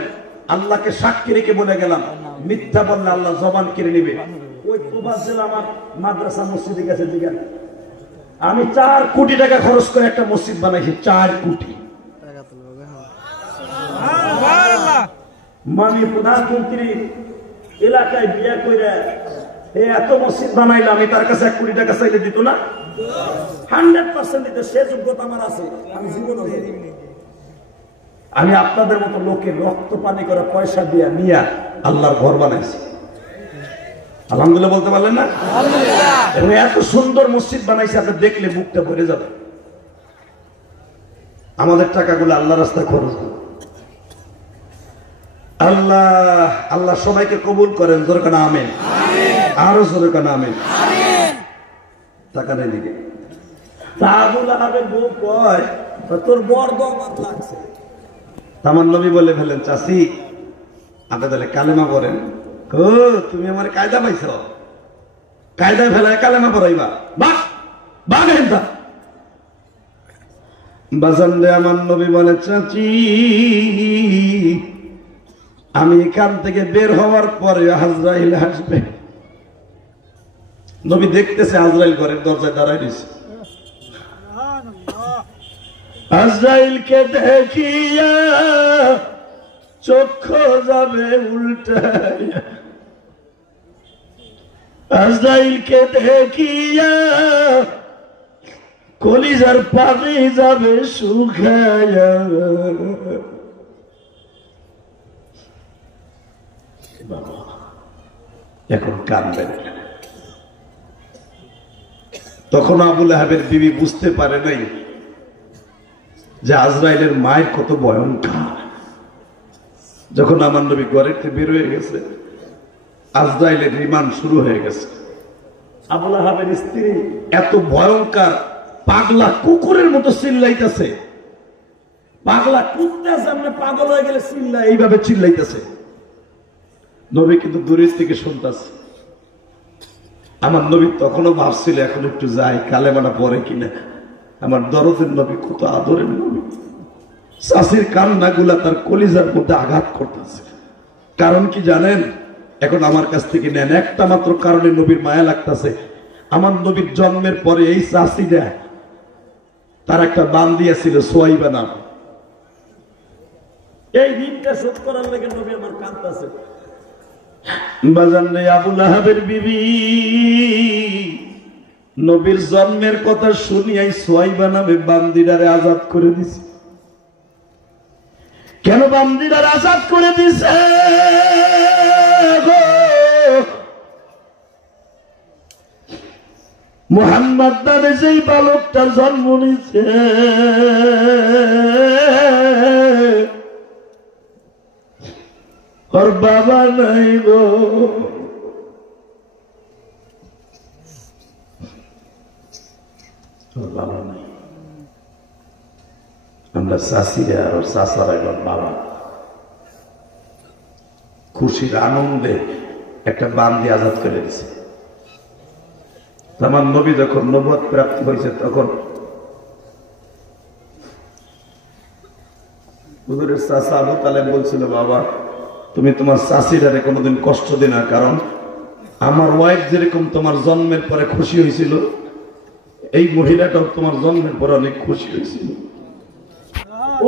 আল্লাহকে সাক্ষী রেখে বলে গেলাম, মিথ্যা বললে আল্লাহ জবান কেড়ে নেবে। ওই প্রবাস জেলা আমার মাদ্রাসা মসজিদের কাছে দিকেন, আমি 4 কোটি টাকা খরচ করে একটা মসজিদ বানাইছি। 4 কোটি মানে প্রধানমন্ত্রী এলাকায় বিয়ে করে এত মসজিদ বানাইলো, আমি তার কাছে 1 কোটি টাকা চাইলে দিত না? 100% দিতে সে যোগ্যতা আমার আছে। আমি জীবনে আমি আপনাদের মতো লোকের রক্ত পানি করে পয়সা দিয়া নিয়া আল্লাহর ঘর বানাইছি। আলহামদুলিল্লাহ বলতে পারলেন না? এবং এত সুন্দর মসজিদ বানাইছে, আপনি দেখলে মুখটা ভরে যাবে। আমাদের টাকাগুলো আল্লাহ রাস্তায় খরচ করব। আল্লাহ আল্লাহ সবাইকে কবুল করেন। জোরে কানা আমিন, আরো জোরে কানা আমিন। টাকা নেই দিকে তোর বড় দরদ লাগছে। আমার নবী বলে ফেলেন, চাচি আপনি তাহলে কালেমা পড়েন। ও তুমি আমার কায়দা পাইছ, কায়দায় ফেলায় কালেমা পড়াইবা? বাহ বাহ বাজানলে আমার নবী বলে, চাচি আমি এখান থেকে বের হওয়ার পরে আজরাইল আসবে। নবী দেখতেছে আজরাইল ঘরের দরজায় দাঁড়ায় দিছে। আজরাইলকে দেখিয়া চক্ষু যাবে উল্টাইয়া, আজরাইলকে দেখিয়া কলিজার পানি যাবে শুকাইয়া। এখন কাঁদবেন। তখন আবু লাহাবের বিবি বুঝতে পারে নাই যে আজরাইলের মায়ের কত ভয়ঙ্কর। যখন আমার নবী ঘরের থেকে বের হয়ে গেছে, আজরাইলের রিমান্ড শুরু হয়ে গেছে। আবু লাহাবের স্ত্রী এত ভয়ঙ্কর, পাগলা কুকুরের মতো চিল্লাইতেছে। পাগলা কুত্তা সামনে পাগল হয়ে গেলে চিল্লায়, এইভাবে চিল্লাইতেছে। নবী কিন্তু দূরের থেকে শুনতেছে। আমার নবী তখনও ভাবছিল এখন একটু যাই, কালেমাটা পরে কিনা। আমার দরদের নবী কত আদরের নবী। চাষির কান্নাগুলা তার কলিজার মধ্যে আঘাত করতেছে। কারণ কি জানেন? এখন আমার কাছ থেকে নেন, একটা মাত্র কারণে নবীর মায়া লাগতেছে। আমার নবীর জন্মের পরে এই চাষিটা তার একটা বান্দিয়া ছিল সোয়াইবা নাম। এই ঋণটা শোধ করার লেগে নবী আমার কাঁদতেছে। বাজান রে, আবু লাহাবের বিবি নবীর জন্মের কথা শুনিয়াই সোয়াইবা নামে বান্দিটারে আজাদ করে দিছে। কেন বান্দিটারে আজাদ করে দিছে? মুহাম্মদ নামে যেই বালকটা জন্ম নিছে ওর বাবা নাই গো। ওর বাবা নাই। আমরা চাষিরা আর ওর চাষারা এবার বাবা খুশির আনন্দে একটা বান্দি আজাদ করে দিছে। আমার নবী যখন নবুয়ত প্রাপ্তি হয়েছে তখন হুজুরের চাচা আবু তালেব বলছিল, বাবা তুমি তোমার চাষিরারে কোনোদিন কষ্ট দিও না, কারণ আমার ওয়াইফ যেরকম তোমার জন্মের পরে খুশি হয়েছিল, এই মহিলাটাও তোমার জন্মের পরে অনেক খুশি হয়েছিল।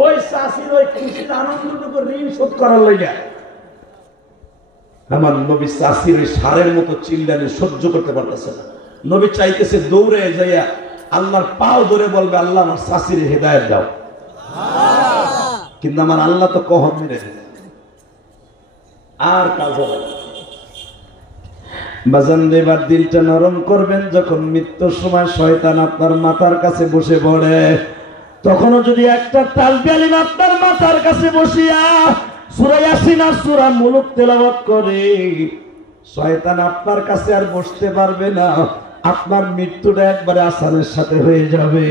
ওই চাষির ওই খুশির আনন্দটুকু ঋণ শোধ করার লাগে আমার নবী চাষির ওই সারের মতো চিল্লানি সহ্য করতে পারতেছে না। নবী চাইতেছে দৌড়ে যাইয়া আল্লাহর পাও ধরে বলবে, আল্লাহ আমার চাষির হেদায়েত দাও, কিন্তু আমার আল্লাহ তো কহর মেরে দেবে আর কাজ হবে। বাজান এবার দিলটা নরম করবেন, যখন মৃত্যুর সময় শয়তান আপনার মাথার কাছে বসে পড়ে, তখনও যদি একটা তাসবিহ আলিম আপনার মাথার কাছে বসিয়া সূরা ইয়াসিন আর সূরা মুলক তেলাওয়াত করে, শয়তান আপনার কাছে আর বসতে পারবে না। আপনার মৃত্যুটা একবারে আসানের সাথে হয়ে যাবে।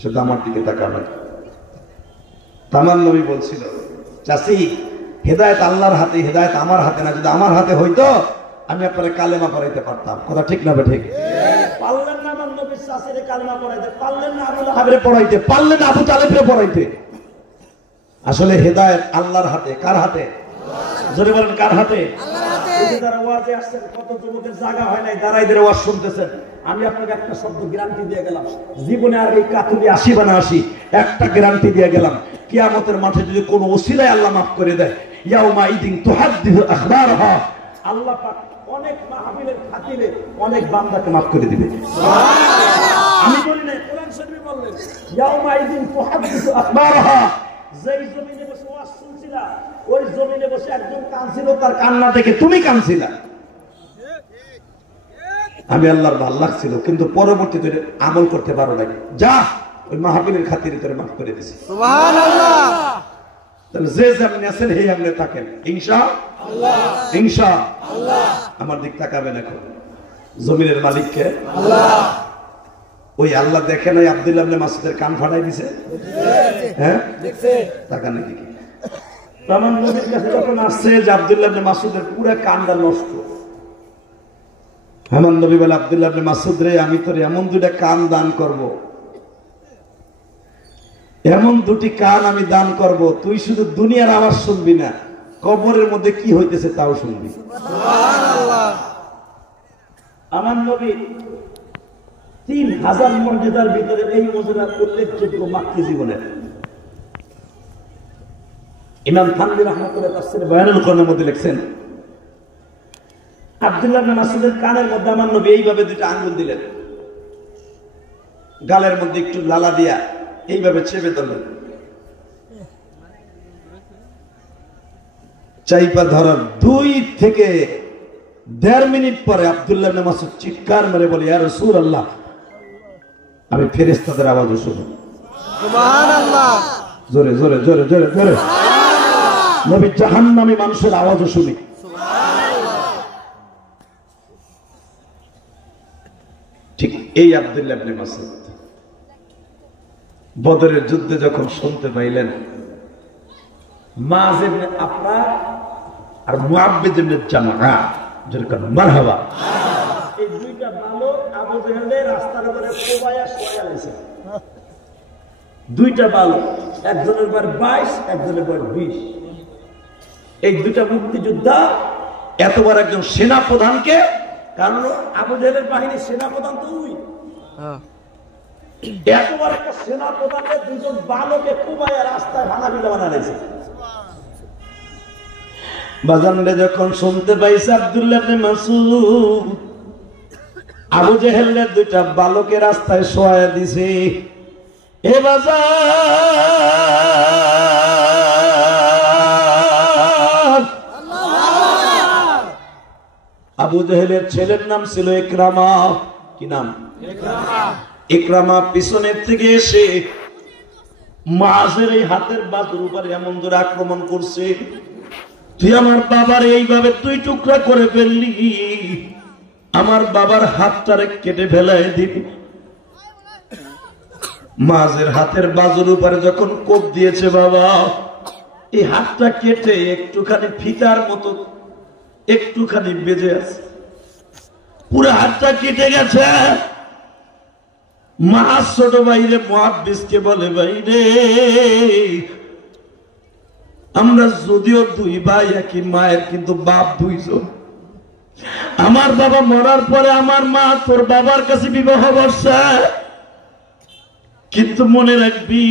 শুধু আমার দিকে তাকাবেন। তামার নবী বলছিল, চাচি হেদায়েত আল্লাহর হাতে, হেদায়েত আমার হাতে না। যদি আমার হাতে হইতো আমি আপনারা কালেমা পড়াইতে পারতাম। কথা ঠিক না ঠিক? পারলেন না আমার নবীর চাচিরে কালেমা পড়াইতে, পারলেন না আবু লাহাবরে পড়াইতে, পারলেন না আবু তালেবরে পড়াইতে। আসলে হেদায়েত আল্লাহর হাতে। কার হাতে? জোরে বলেন, কার হাতে? যারা ওয়াজে আসছেন, কত যুবকের জায়গা হয় নাই, দাঁড়াইদের ওয়াজ শুনতেছেন। আমি আপনাকে একটা শব্দ গ্যারান্টি দিয়ে গেলাম, জীবনে আর এই কাতুলি আসিবা না আসি, একটা গ্যারান্টি দিয়ে গেলাম, কিয়ামতের মাঠে যদি কোনো ওসিলায় আল্লাহ মাফ করে দেয়, ইয়াউমা ইদিন তুহাদ্দিসু আখবারহা, আল্লাহ পাক অনেক মাহফিলের খাতিরে অনেক বান্দাকে মাফ করে দিবে। সুবহানাল্লাহ। আমি বলি না, কোরআন শরীফে বললেন, ইয়াউমা ইদিন তুহাদ্দিসু আখবারহা। যেই জমিনে বসে ওয়াজ শুনছিলা, ওই জমিনে বসে একজন কাঁদছিল, তার কান্না দেখে তুমি কাঁদছিলা। আমি আল্লাহর ভাল লাগছিল, কিন্তু পরবর্তীতে আমল করতে পারো না। যা, ওই মাহফিলের খাতিরে তোরে মাফ করে দিছি। সুবহানাল্লাহ। তাহলে যে যেমন আছেন হে আমনে থাকেন, ইনশাআল্লাহ। ইনশাআল্লাহ। আমার দিক তাকাবেন এখন। জমিনের মালিক কে? আল্লাহ। ওই আল্লাহ দেখে নাই আব্দুল্লাহ ইবনে মাসউদের কান ফাটাই দিছে? হ্যাঁ, দেখছে। তাকান নাকি? আমার নবীর কাছে যখন আসছে যে আব্দুল্লাহ ইবনে মাসউদের পুরো কানটা নষ্ট, আমার নবী বলে, আব্দুল্লাহ ইবনে মাসউদ রে, আমি তোর এমন দুইটা কান দান করব, এমন দুটি কান আমি দান করব, তুই শুধু দুনিয়ার আওয়াজ শুনবি না, কবরের মধ্যে কি হইতেছে তাও শুনবি। সুবহানাল্লাহ। আমার নবী 3000 মর্যাদার ভিতরে এই মর্যাদা উল্লেখযোগ্য মাক্কি জীবনের। ইমাম থানভী রাহমাতুল্লাহ তাফসীর বয়ানুল কোরআনের মধ্যে লিখছেন, আব্দুল্লাহ ইবনে মাসউদের কানের মধ্যে আমার নবী এইভাবে দুটো আঙ্গুল দিলেন, গালের মধ্যে একটু লালা দিয়া এইভাবে চেপে ধরলেন, চাইপা ধরার 2 থেকে 1.5 মিনিট পরে আব্দুল্লাহ ইবনে মাসউদ চিৎকার মেরে বলে, ইয়া রাসূলুল্লাহ, আমি ফেরেশতাদের আওয়াজও শুনি। সুবহানাল্লাহ। জোরে জোরে জোরে জোরে জোরে। সুবহানাল্লাহ। নবী জাহান্নামী মানুষের আওয়াজও শুনি। সুবহানাল্লাহ। ঠিক এই আব্দুল্লাহ ইবনে মাসউদ বদরের যুদ্ধে যখন শুনতে পাইলেন মায ইবনে আফরা আর মুআব্বিদ ইবনে জামআ, যেরকম মারহাবা, এই দুইটা বালক আবু জেহেলের রাস্তার উপরে কোবায়া শোয়া লাইছে। দুইটা বালক, একজনের বয়স 22, একজনের বয়স 20। এই দুইটা মুক্তিযোদ্ধা এতবার একজন সেনা প্রধানকে, কারণ আবু জেহেলের বাহিনীর সেনা প্রধান তো ওই, এতবার একটা সেনা প্রধানকে দুজন বালকে কুমায় রাস্তায় ভাঙাবিলা বানাইছে। বাজানরে যখন শুনতে পাইছে আব্দুল্লাহ ইবনে মাসউদ আবু জেহেলের দুইটা বালকে রাস্তায় শোয়া দিছে, এ বাজার আবু জেহেলের ছেলের নাম ছিল ইকরামা। কি নাম? ইকরামা পিছনের থেকে এসে মাঝের এই হাতের বাতুর উপরে এমন ধরে আক্রমণ করছে, তুই আমার বাবার এইভাবে তুই টুকরা করে ফেললি, আমার বাবার হাতটারে কেটে ফেলাই দিবি। মাঝের হাতের বাজুর উপরে যখন কোপ দিয়েছে বাবা, এই হাতটা কেটে একটুখানি ফিতার মতো একটুখানি বেজে আছে, পুরো হাতটা কেটে গেছে। মা ছোট ভাইরে মুহাদ্দিসকে বলে, ভাইরে আমরা যদিও দুই ভাই একই মায়ের, কিন্তু বাপ দুইজন। আমার বাবা মরার পরে আমার মা তোর বাবার কাছে বিবাহ বর্ষা, কিন্তু মনে রাখবি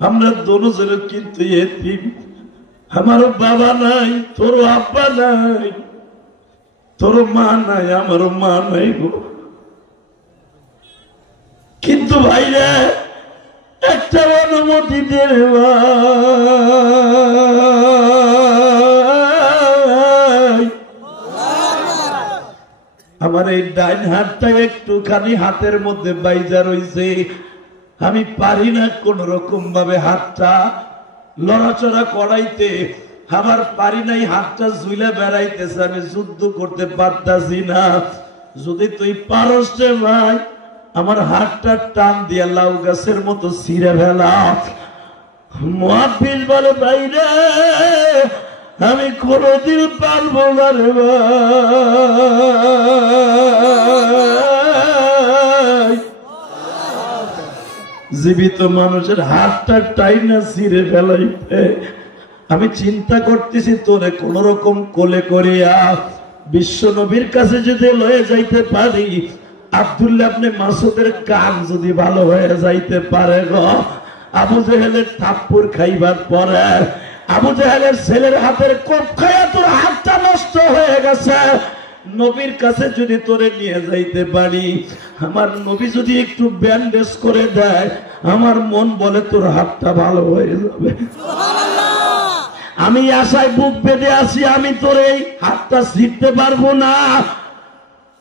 আমরা দুজনে কিন্তু এতিম। আমারও বাবা নাই, তোরও আব্বা নাই, তোরও মা নাই, আমারও মা নাই গো। কিন্তু ভাইরা একটা অনুমতি দে ভাই, আমার এই ডাইন হাতটা একটুখানি হাতের মধ্যে বাইজা রইছে, আমি পারি না কোন রকম ভাবে হাতটা লড়াচড়া করাইতে, আমার পারি নাই, হাতটা ঝুলে বেড়াইতেছে, আমি যুদ্ধ করতে পারতাছি না। যদি তুই পারস রে ভাই, আমার হাতটা টান দিয়া লাউ গাছের মতো ছিঁড়ে ফেলা। মুহাদ্দিস বলে, ভাইরে আমি কোনদিন পারবো না রে ভাই, জীবিত মানুষের হাতটা টাইনা ছিঁড়ে ফেলাইতে। আমি চিন্তা করতেছি তোরে কোন রকম কোলে করিয়া বিশ্ব নবীর কাছে যদি লয়ে যাইতে পারি, আব্দুল্লাহ ইবনে মাসউদের কান যদি ভালো হয়ে যাইতে পারে গো। আবু জেহেলের থাপ্পড় খাইবার পরে আবু জেহেলের ছেলের হাতের কোপ খাইয়া তোর হাতটা নষ্ট হয়ে গেছে, নবীর কাছে যদি তোরে নিয়ে যাইতে পারি, আমার নবী যদি একটু ব্যান্ডেজ করে দেয়, আমার মন বলে তোর হাতটা ভালো হয়ে যাবে। আমি আশায় বুক বেঁধে আছি, আমি তোর এই হাতটা ছিঁড়তে পারবো না।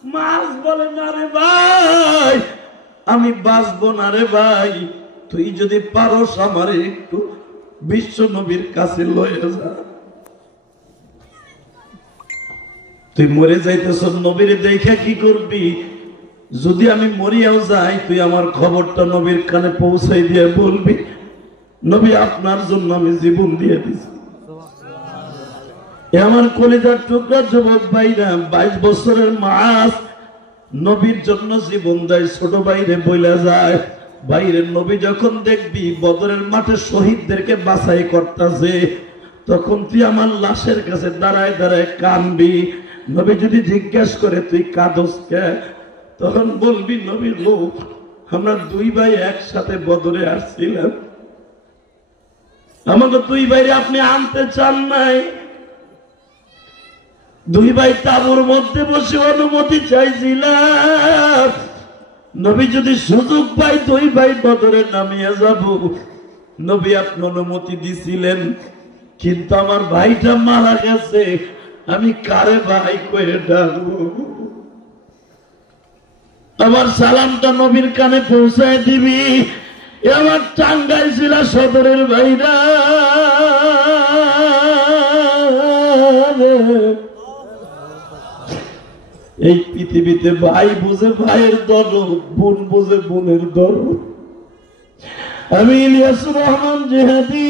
মাস বলে, না রে ভাই আমি বাঁচবো না রে ভাই, তুই যদি পারস আমার একটু বিশ্ব নবীর কাছে লয়ে যা। তুই মরে যাইতেছ, নবীর দেখে কি করবি? যদি আমি মরিয়াও যাই, তুই আমার খবরটা নবীর কানে পৌঁছাই দিয়ে বলবি, নবী আপনার জন্য আমি জীবন দিয়ে দিছি। আমার কলিজার টুকরা যুবক ভাইরা, 22 বছরের মাস নবীর জন্য জীবন দেয়, ছোট ভাইরে বইলা যায়। বাইরের নবী যখন দেখবি বদরের মাঠে শহীদদেরকে বাছাই করতেছে, তখন তুই আমার লাশের কাছে দাঁড়ায় দাঁড়ায় কানবি। নবী যদি জিজ্ঞাসা করে তুই কাঁদস কে, তখন বলবি, নবীর লোক আমরা দুই ভাই একসাথে বদরে আসছিলাম, আমাকে দুই ভাইরে আপনি আনতে চান নাই, দুই ভাই তাঁবুর মধ্যে বসে অনুমতি চাইছিলাম, নবী যদি সুযোগ পাই দুই ভাই বদরে নামিয়ে যাব। নবী আপনি অনুমতি দিছিলেন, কিন্তু আমার ভাইটা মারা গেছে, আমি কারে ভাই কয়ে ডাকবো? আমার সালামটা নবীর কানে পৌঁছায় দিবি। আমার টাঙ্গাইল জেলা সদরের ভাইরা, এই পৃথিবীতে ভাই বুঝে ভাইয়ের দরদ, বোন বুঝে বোনের দরদ। আমি ইলিয়াসুর রহমান জেহাদি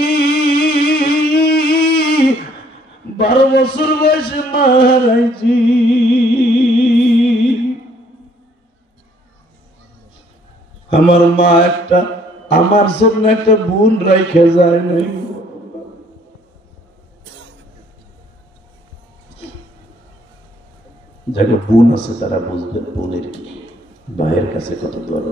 12 বছর বয়সে মা হারাইছি। আমার মা একটা আমার জন্য একটা বোন রাইখে যায় নাই। যাকে বোন আছে তারা বুঝবেন বোনের কি, ভাইয়ের কাছে কত দরদ।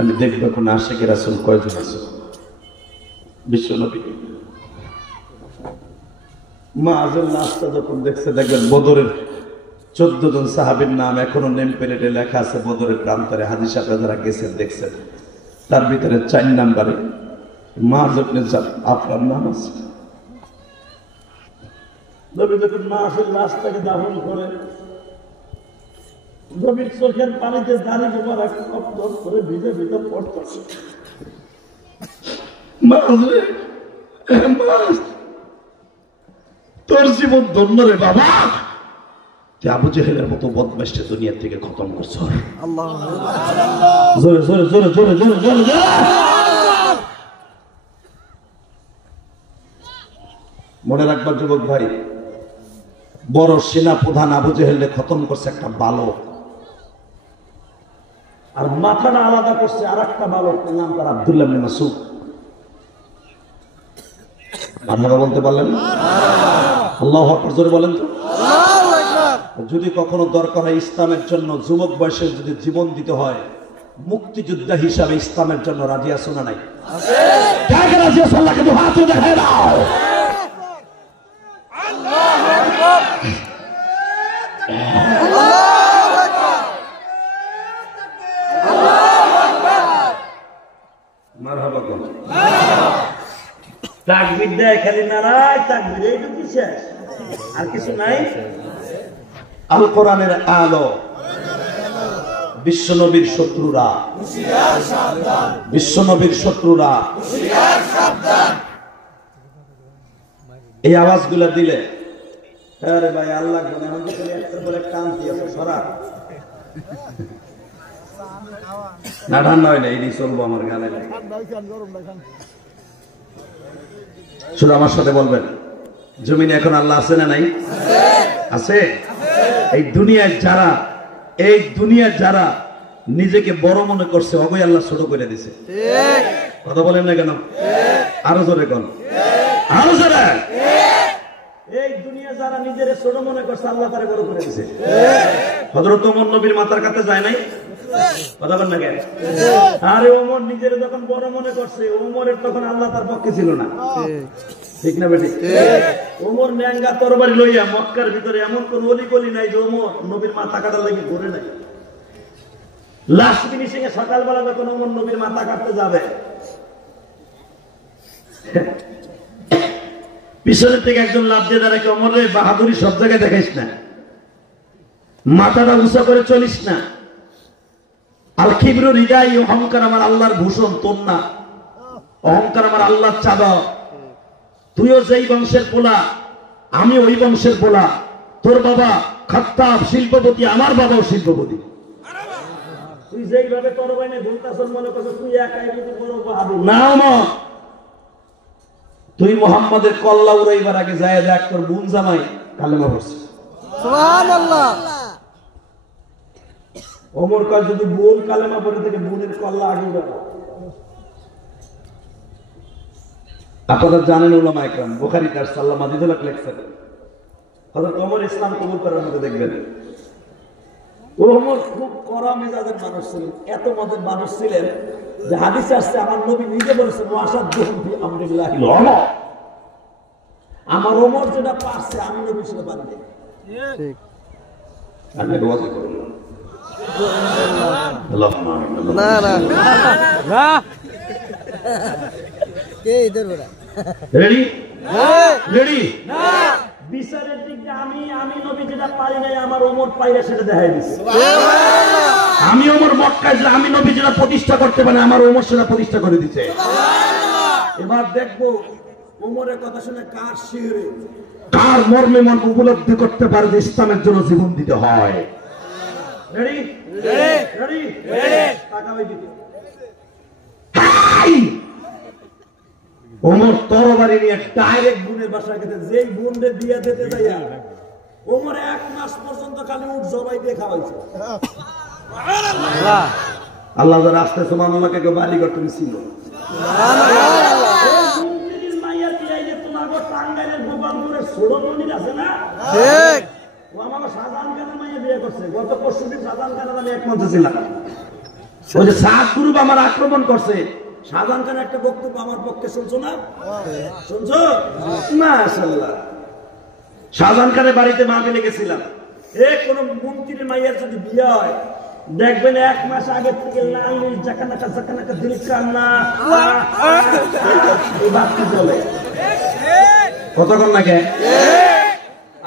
আমি দেখবো এখন আশিকের রাসূল কয়জন আছে বিশ্বনবী। মাআজের লাশটা যখন দেখছে, দেখবেন বদরের 14 জন সাহাবীর নাম এখনো নেম প্লেটে লেখা আছে বদরের প্রান্তরে। হাদিস সাহেবরা যারা গেছেন দেখছেন, তার ভিতরে 4 নম্বরে মাআজ ইবনে জাফর নাম আছে। নবী যখন মাআজের লাশটাকে দাফন করে, নবীর চোখের পানিতে দাঁড়িয়ে মোবারক কপদর করে ভিজে ভিজে পড়তেছে, মাআজ রে, মাআজ তোর জীবন ধন্য রে বাবা, তুই আবু জেহেলের মতো বদমাইশকে দুনিয়া থেকে খতম করছ। জোরে জোরে জোরে জোরে জোরে জোরে জোরে। মনে রাখবার যুবক ভাই, বড় সেনা প্রধান আবু জেহেলকে খতম করছে একটা বালক, আর মাথাটা আলাদা করছে আর একটা বালক, নাম তার আব্দুল্লাহ ইবনে মাসউদ। আপনারা বলতে পারলেন আল্লাহু আকবার, জোরে বলেন তো। যদি কখনো দরকার হয় ইসলামের জন্য যুবক বয়সে যদি জীবন দিতে হয়, মুক্তিযোদ্ধা হিসাবে ইসলামের জন্য রাজি আছো না নাই? কাকে রাজি আছো? আল্লাহকে তো হাত দেখায় দাও। আল্লাহু আকবার, আল্লাহু আকবার, আল্লাহু আকবার। মারহাবা কোন তাকবীর দেয় খালি নারায় তাকবীর, এইটুকু শেষ, আর কিছু নাই। আল কোরআনের আলো, বিশ্বনবীর শত্রুরা হুঁশিয়ার সাবধান, বিশ্বনবীর শত্রুরা হুঁশিয়ার সাবধান। এই আওয়াজগুলো দিলে আরে ভাই আল্লাহ গুনাহ আমাকে খালি একটার পর একটা আনতি আছে সরা না, ঠান্ডা হয় না, এই চলবো আমার গানে। শুধু আমার সাথে বলবেন, জমিনে এখন আল্লাহ আছে না নাই? আছে। এই দুনিয়ায় যারা নিজেকে বড় মনে করছে, অবৈ আল্লাহ ছোট করে দিছে। কথা বলেন না কেন? আরো জোরে কোন, আরো জোরে। এই দুনিয়া যারা নিজের ছোট মনে করছে, আল্লাহ তারে বড় করে দিছে। হযরত ওমর নবীর মাথার কাছে যায় নাই? কথা বলেন না কেন? আরে ওমর নিজের যখন বড় মনে করছে, ওমরের তখন আল্লাহ তার পক্ষে ছিল না, ঠিক না বেটি? ওমর ন্যাঙ্গা তরবারি লইয়া মক্কার ভিতরে এমন কোন অলিগলি নাই যে ওমর নবীর মাথা কাটার লাগি ঘুরে নাই। লাস্ট ফিনিশিং এ সকালবেলা যখন ওমর নবীর মাথা কাটতে যাবে, পিছনের থেকে একজন লাফ দিয়ে দাঁড়ায়, ওমর রে বাহাদুরি সব জায়গায় দেখাইস না, মাথাটা উঁচা করে চলিস না। আল কিবরু রিদাই, অহংকার আমার আল্লাহর ভূষণ, তোর না। অহংকার আমার আল্লাহর চাদর। তুইও যেই বংশের পোলা, আমি ওই বংশের পোলা। তোর বাবা খাত্তাব শিল্পপতি, আমার বাবাও শিল্পপতি। তুই যেইভাবে তোর বাইনে ঘুরতাছস মনে করছিস তুই একাই কিন্তু বড় বাহাদুর না। তুই মুহাম্মাদের কল্লা উড়াইবার আগে যায় দেখ তোর বোন জামাই কালেমা পড়ছে। সুবহানাল্লাহ। ওমর কয় যদি বোন কালেমা পড়ে থেকে বোনের কল্লা আগে উড়াবো। আপনারা জানেন উলামা ইকরাম বুখারী তার সাল্লাহ মাজিদুল লেখছেন, হযরত ওমর ইসলাম কবুল করার মধ্যে দেখবেন ওমর খুব কড়া মেজাজের মানুষ ছিলেন। এত মদের মানুষ ছিলেন যে হাদিসে আসছে আমার নবী নিজে বলেছেন ওয়াসাদুহুম ফি আমরিল্লাহি ওমর, আমার ওমর যেটা পারছে আমি নবী সেটা পারি না। ঠিক আমি ওয়াজ করব আল্লাহুম্মা না না না কে ইধর বড়া রেডি রেডি না বিচারের দিকে আমি নবী যেটা পারি নাই আমার ওমর পাইরা সেটা দেখাই দিছে। সুবহানাল্লাহ। আমি ওমর মক্কায় যে আমি নবী যেটা প্রতিষ্ঠা করতে পারি আমার ওমর সেটা প্রতিষ্ঠা করে দিয়েছে। সুবহানাল্লাহ। এবার দেখবো ওমরের কথা শুনে কার শিহরে কার মর্মে মন উপলব্ধি করতে পারে যে ইসলামের জন্য জীবন দিতে হয়। রেডি রেডি রেডি রেডি তাকাবে দিতে ওমর তরবারি নিয়ে ডাইরেক্ট বোনের বাসায় গেছে, যেই বোনরে দিয়া দিতে যাইয়া ওমর 1 মাস পর্যন্ত খালি উট জবাই দিয়ে খাওয়াইছে। আল্লাহ যারা আসতে সুবহানাল্লাহকে কেউ বাড়ি করতে ছিল মাইয়ার বিয়াই যে তোমার টাঙ্গাইলের গোপালপুরের ছোট মন্দির আছে না, ঠিক ও আমার শাহজাহান খানের মাইয়া বিয়ে করছে। গত পরশুদিন শাহজাহান খানের আমি এক মঞ্চে ছিলাম। ওই যে সাত গ্রুপ আমার আক্রমণ করছে, শাহজাহান খানের একটা বক্তব্য আমার পক্ষে শুনছো না? শুনছো? মাশাআল্লাহ। শাহজাহান খানের বাড়িতে মাহফিলে গেছিলাম। কোন মন্ত্রীর মাইয়ার যদি বিয়ে হয় দেখবেন 1 মাস আগে থেকে লাল নীল জাকানাকা জাকানাকা দিল কান্না এই বাতি চলে। কতক্ষণ লাগে?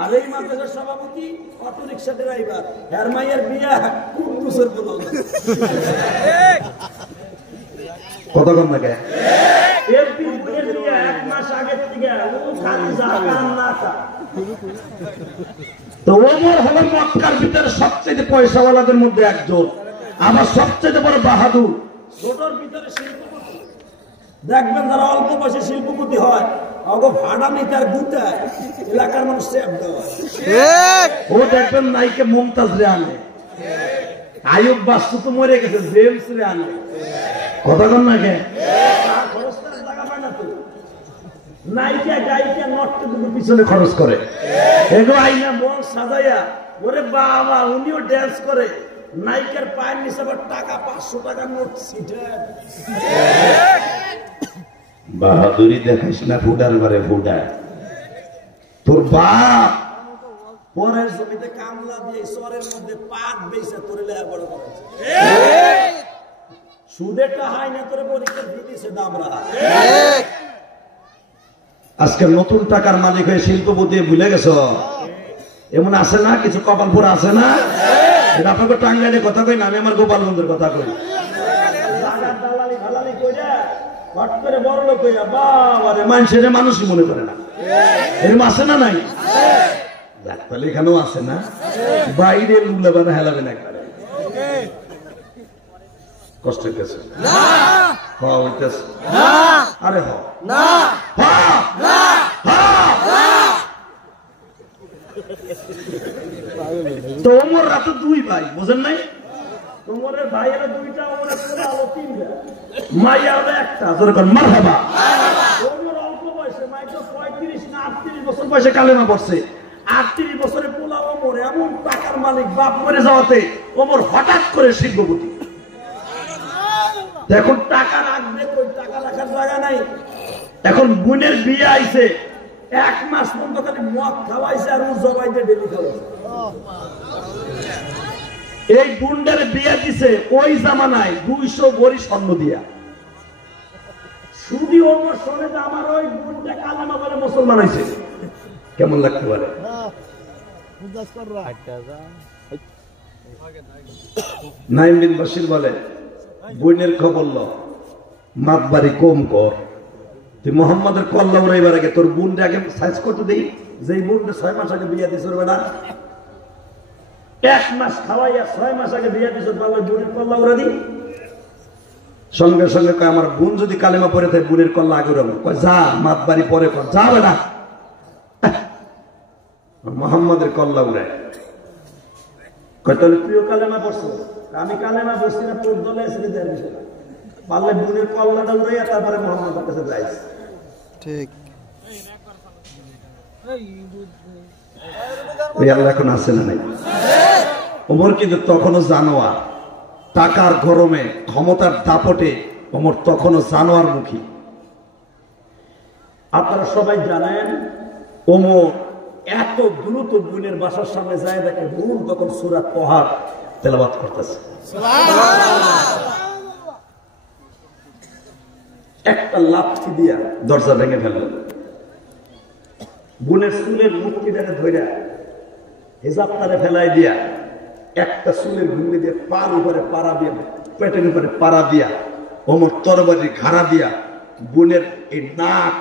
আর এই মাদ্রাসার সভাপতি অটো রিক্সা ড্রাইভার, এর মাইয়ার বিয়া কুদ্দুসের বলো কতক্ষণ লাগে? এমপি বুয়ের বিয়া 1 মাস আগে থেকে ও খালি জাকান্না। তো ওমর হলো মক্কার ভিতরে সবচেয়ে পয়সাওয়ালাদের মধ্যে একজন, আবার সবচেয়ে বড় বাহাদুর। ছোটর ভিতরে শিল্পপতি দেখবেন, যারা অল্প বয়সে শিল্পপতি হয় অগো ভাড়া নিতে আর গুটায় এলাকার মানুষ সেফ দেওয়া। ও দেখবেন নাইকে মুমতাজ রে আনে, আয়ুব বাস্তু তো মরে গেছে, জেমস রে আনে। কতক্ষণ নাকি? টাকা পায় না তো, নায়িকা গায়িকা নটকে দুটো পিছনে খরচ করে, এগো আইনা মন সাজাইয়া ওরে বাবা উনিও ড্যান্স করে, নায়িকার পায়ের নিচে আবার টাকা 500 টাকা নোট ছিটে। বাহাদুরি দেখাইস না ফুটার বারে ফুটা। তোর বাপ পরের জমিতে কামলা দিয়ে সরের মধ্যে পাট বেচে তোরে লেয়া বড় করেছে, সুদে টাহাই না তোরে পরীক্ষা দিতেছে দামরা। আজকে নতুন টাকার মালিক হয়ে শিল্পপতি ভুলে গেছ? এমন আছে না কিছু কপালপুর আছে না? এটা আপনাকে টাঙ্গাইলে কথা কই না, আমি আমার গোপালগঞ্জের কথা কই। মানুষের মানুষই মনে করে না, এরকম আছে না? নাই তাহলে এখানেও আছে না? বাইরে লুলাবানা হেলাবে না, কষ্ট হইতেছে আরে তো ওমর রাতে 2 ভাই, বুঝেন নাই? ওমরের ভাইয়েরা 2টা, ওমরের পোলা হলো 3টা, মাইয়া হলো একটা। যেরকম মারহাবা। ওমর অল্প বয়সে, মাইতো 35 না 38 বছর বয়সে কালেমা পড়ছে। 38 বছরে পোলা ওমর এমন টাকার মালিক, বাপ মরে যাওয়াতে ওমর হঠাৎ করে শিল্পপতি। এখন টাকা রাখবে কই, টাকা রাখার জায়গা নাই। এখন বোনের বিয়ে আইছে, 1 মাস পর্যন্ত খালি মদ খাওয়াইছে আর ও জবাই দিয়ে ডেলি খাওয়াইছে। এই বোনদের বিয়ে দিছে ওই জামানায় 200 ভরি স্বর্ণ দিয়া। শুধু ওমর শুনে যে আমার ওই বোনটা কালেমা বলে মুসলমান হয়েছে, কেমন লাগতে পারে? নাইম বিন বাশির বলে বোনের খবর ল, মাতবাড়ি কম কর, তুই মোহাম্মদের কল্লা উড়াইবার আগে তোর বোনটা আগে সাইজ করতে দিই, যে বোনটা 6 মাস আগে বিয়ে দিছ বেটা, 1 মাস খাওয়াইয়া 6 মাস আগে বিয়ে দিছ, পারলে বোনের কল্লা উড়া দি। সঙ্গে সঙ্গে কয় আমার বোন যদি কালেমা পড়ে থাকে বোনের কল্লা আগে উড়াবো। কয় যা মাতবাড়ি পরে কর, যা বেটা মোহাম্মদের কল্লা উড়ায়। কয় তাহলে প্রিয় কালেমা পড়ছো? আমি কালেমা পড়ছি না, তোর দলে এসে দেওয়ার বিষয়, পারলে বোনের কল্লাটা উড়াইয়া তারপরে মোহাম্মদের কাছে যাইস। ঠিক ওই আল্লাহ এখন আছে না নাই? ওমর কিন্তু তখনও জানোয়ার, টাকার গরমে ক্ষমতার দাপটে ওমর তখনও জানোয়ার মুখী। আপনারা সবাই জানেন ওমর এত দ্রুত বোনের বাসার সামনে যায় দেখে বোন তখন সূরা তাহা তেলাওয়াত করতেছে, একটা লাথি দিয়া দরজা ভেঙে ফেলল। বোনের চুলের মুক্তিটাকে ধইরা হেজাবটারে ফেলাই দিয়া একটা চুলের ভুঙ্গি দিয়ে পার উপরে পাড়া দিয়া, পেটের উপরে পাড়া দিয়া ওমর তরবারি ঘাড়া দিয়া বোনের এই নাক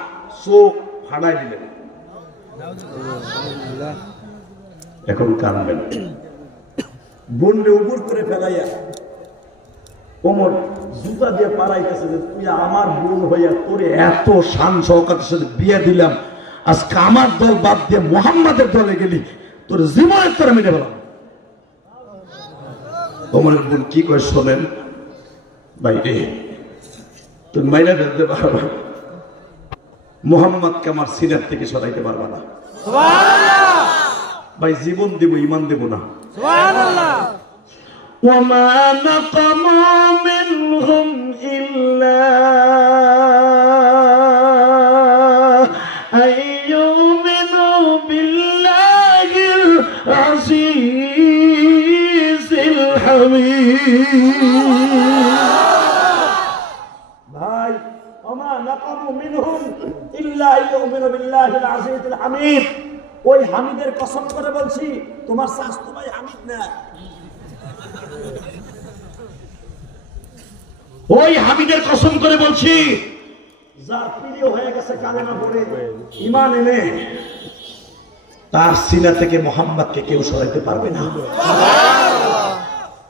চোখ ফাড়াই দিলেন। এখন কাঁদবেন। বোনরে উপর করে ফেলাইয়া ওমর জুতা দিয়ে পাড়াইতেছে যে তুই আমার বোন হইয়া তোরে এত শান সহকারের সাথে বিয়ে দিলাম, আজকে আমার দল বাদ দিয়ে মোহাম্মদের দলে গেলি, তোর জীবনের তোরা মেনে বলাম। ওমর বোন কি কয় শোনেন ভাই রে, তুমি মাইনা ফেলতে পারবা, মুহাম্মদকে আমার সিনার থেকে সরাইতে পারবা না। ভাই জীবন দেব, ইমান দেব না। ওয়ামা নাকামু মিনহুম ইল্লা আইয়ুমিনু বিল্লাহিল আজিজিল হামিদ। ভাই ওমা নাকামু মিনহুম ইল্লা আইয়ুমিনু বিল্লাহিল আজিজিল হামিদ, ওই হামিদের কসম করে বলছি তোমার শাস্ত্র ভাই হামিদ না, ওই হামিদের কসম করে বলছি যার প্রিয় হয়ে গেছে কালেমা পড়ে ঈমান এনে, তার সিনা থেকে মুহাম্মদকে কেউ সরাইতে পারবে না।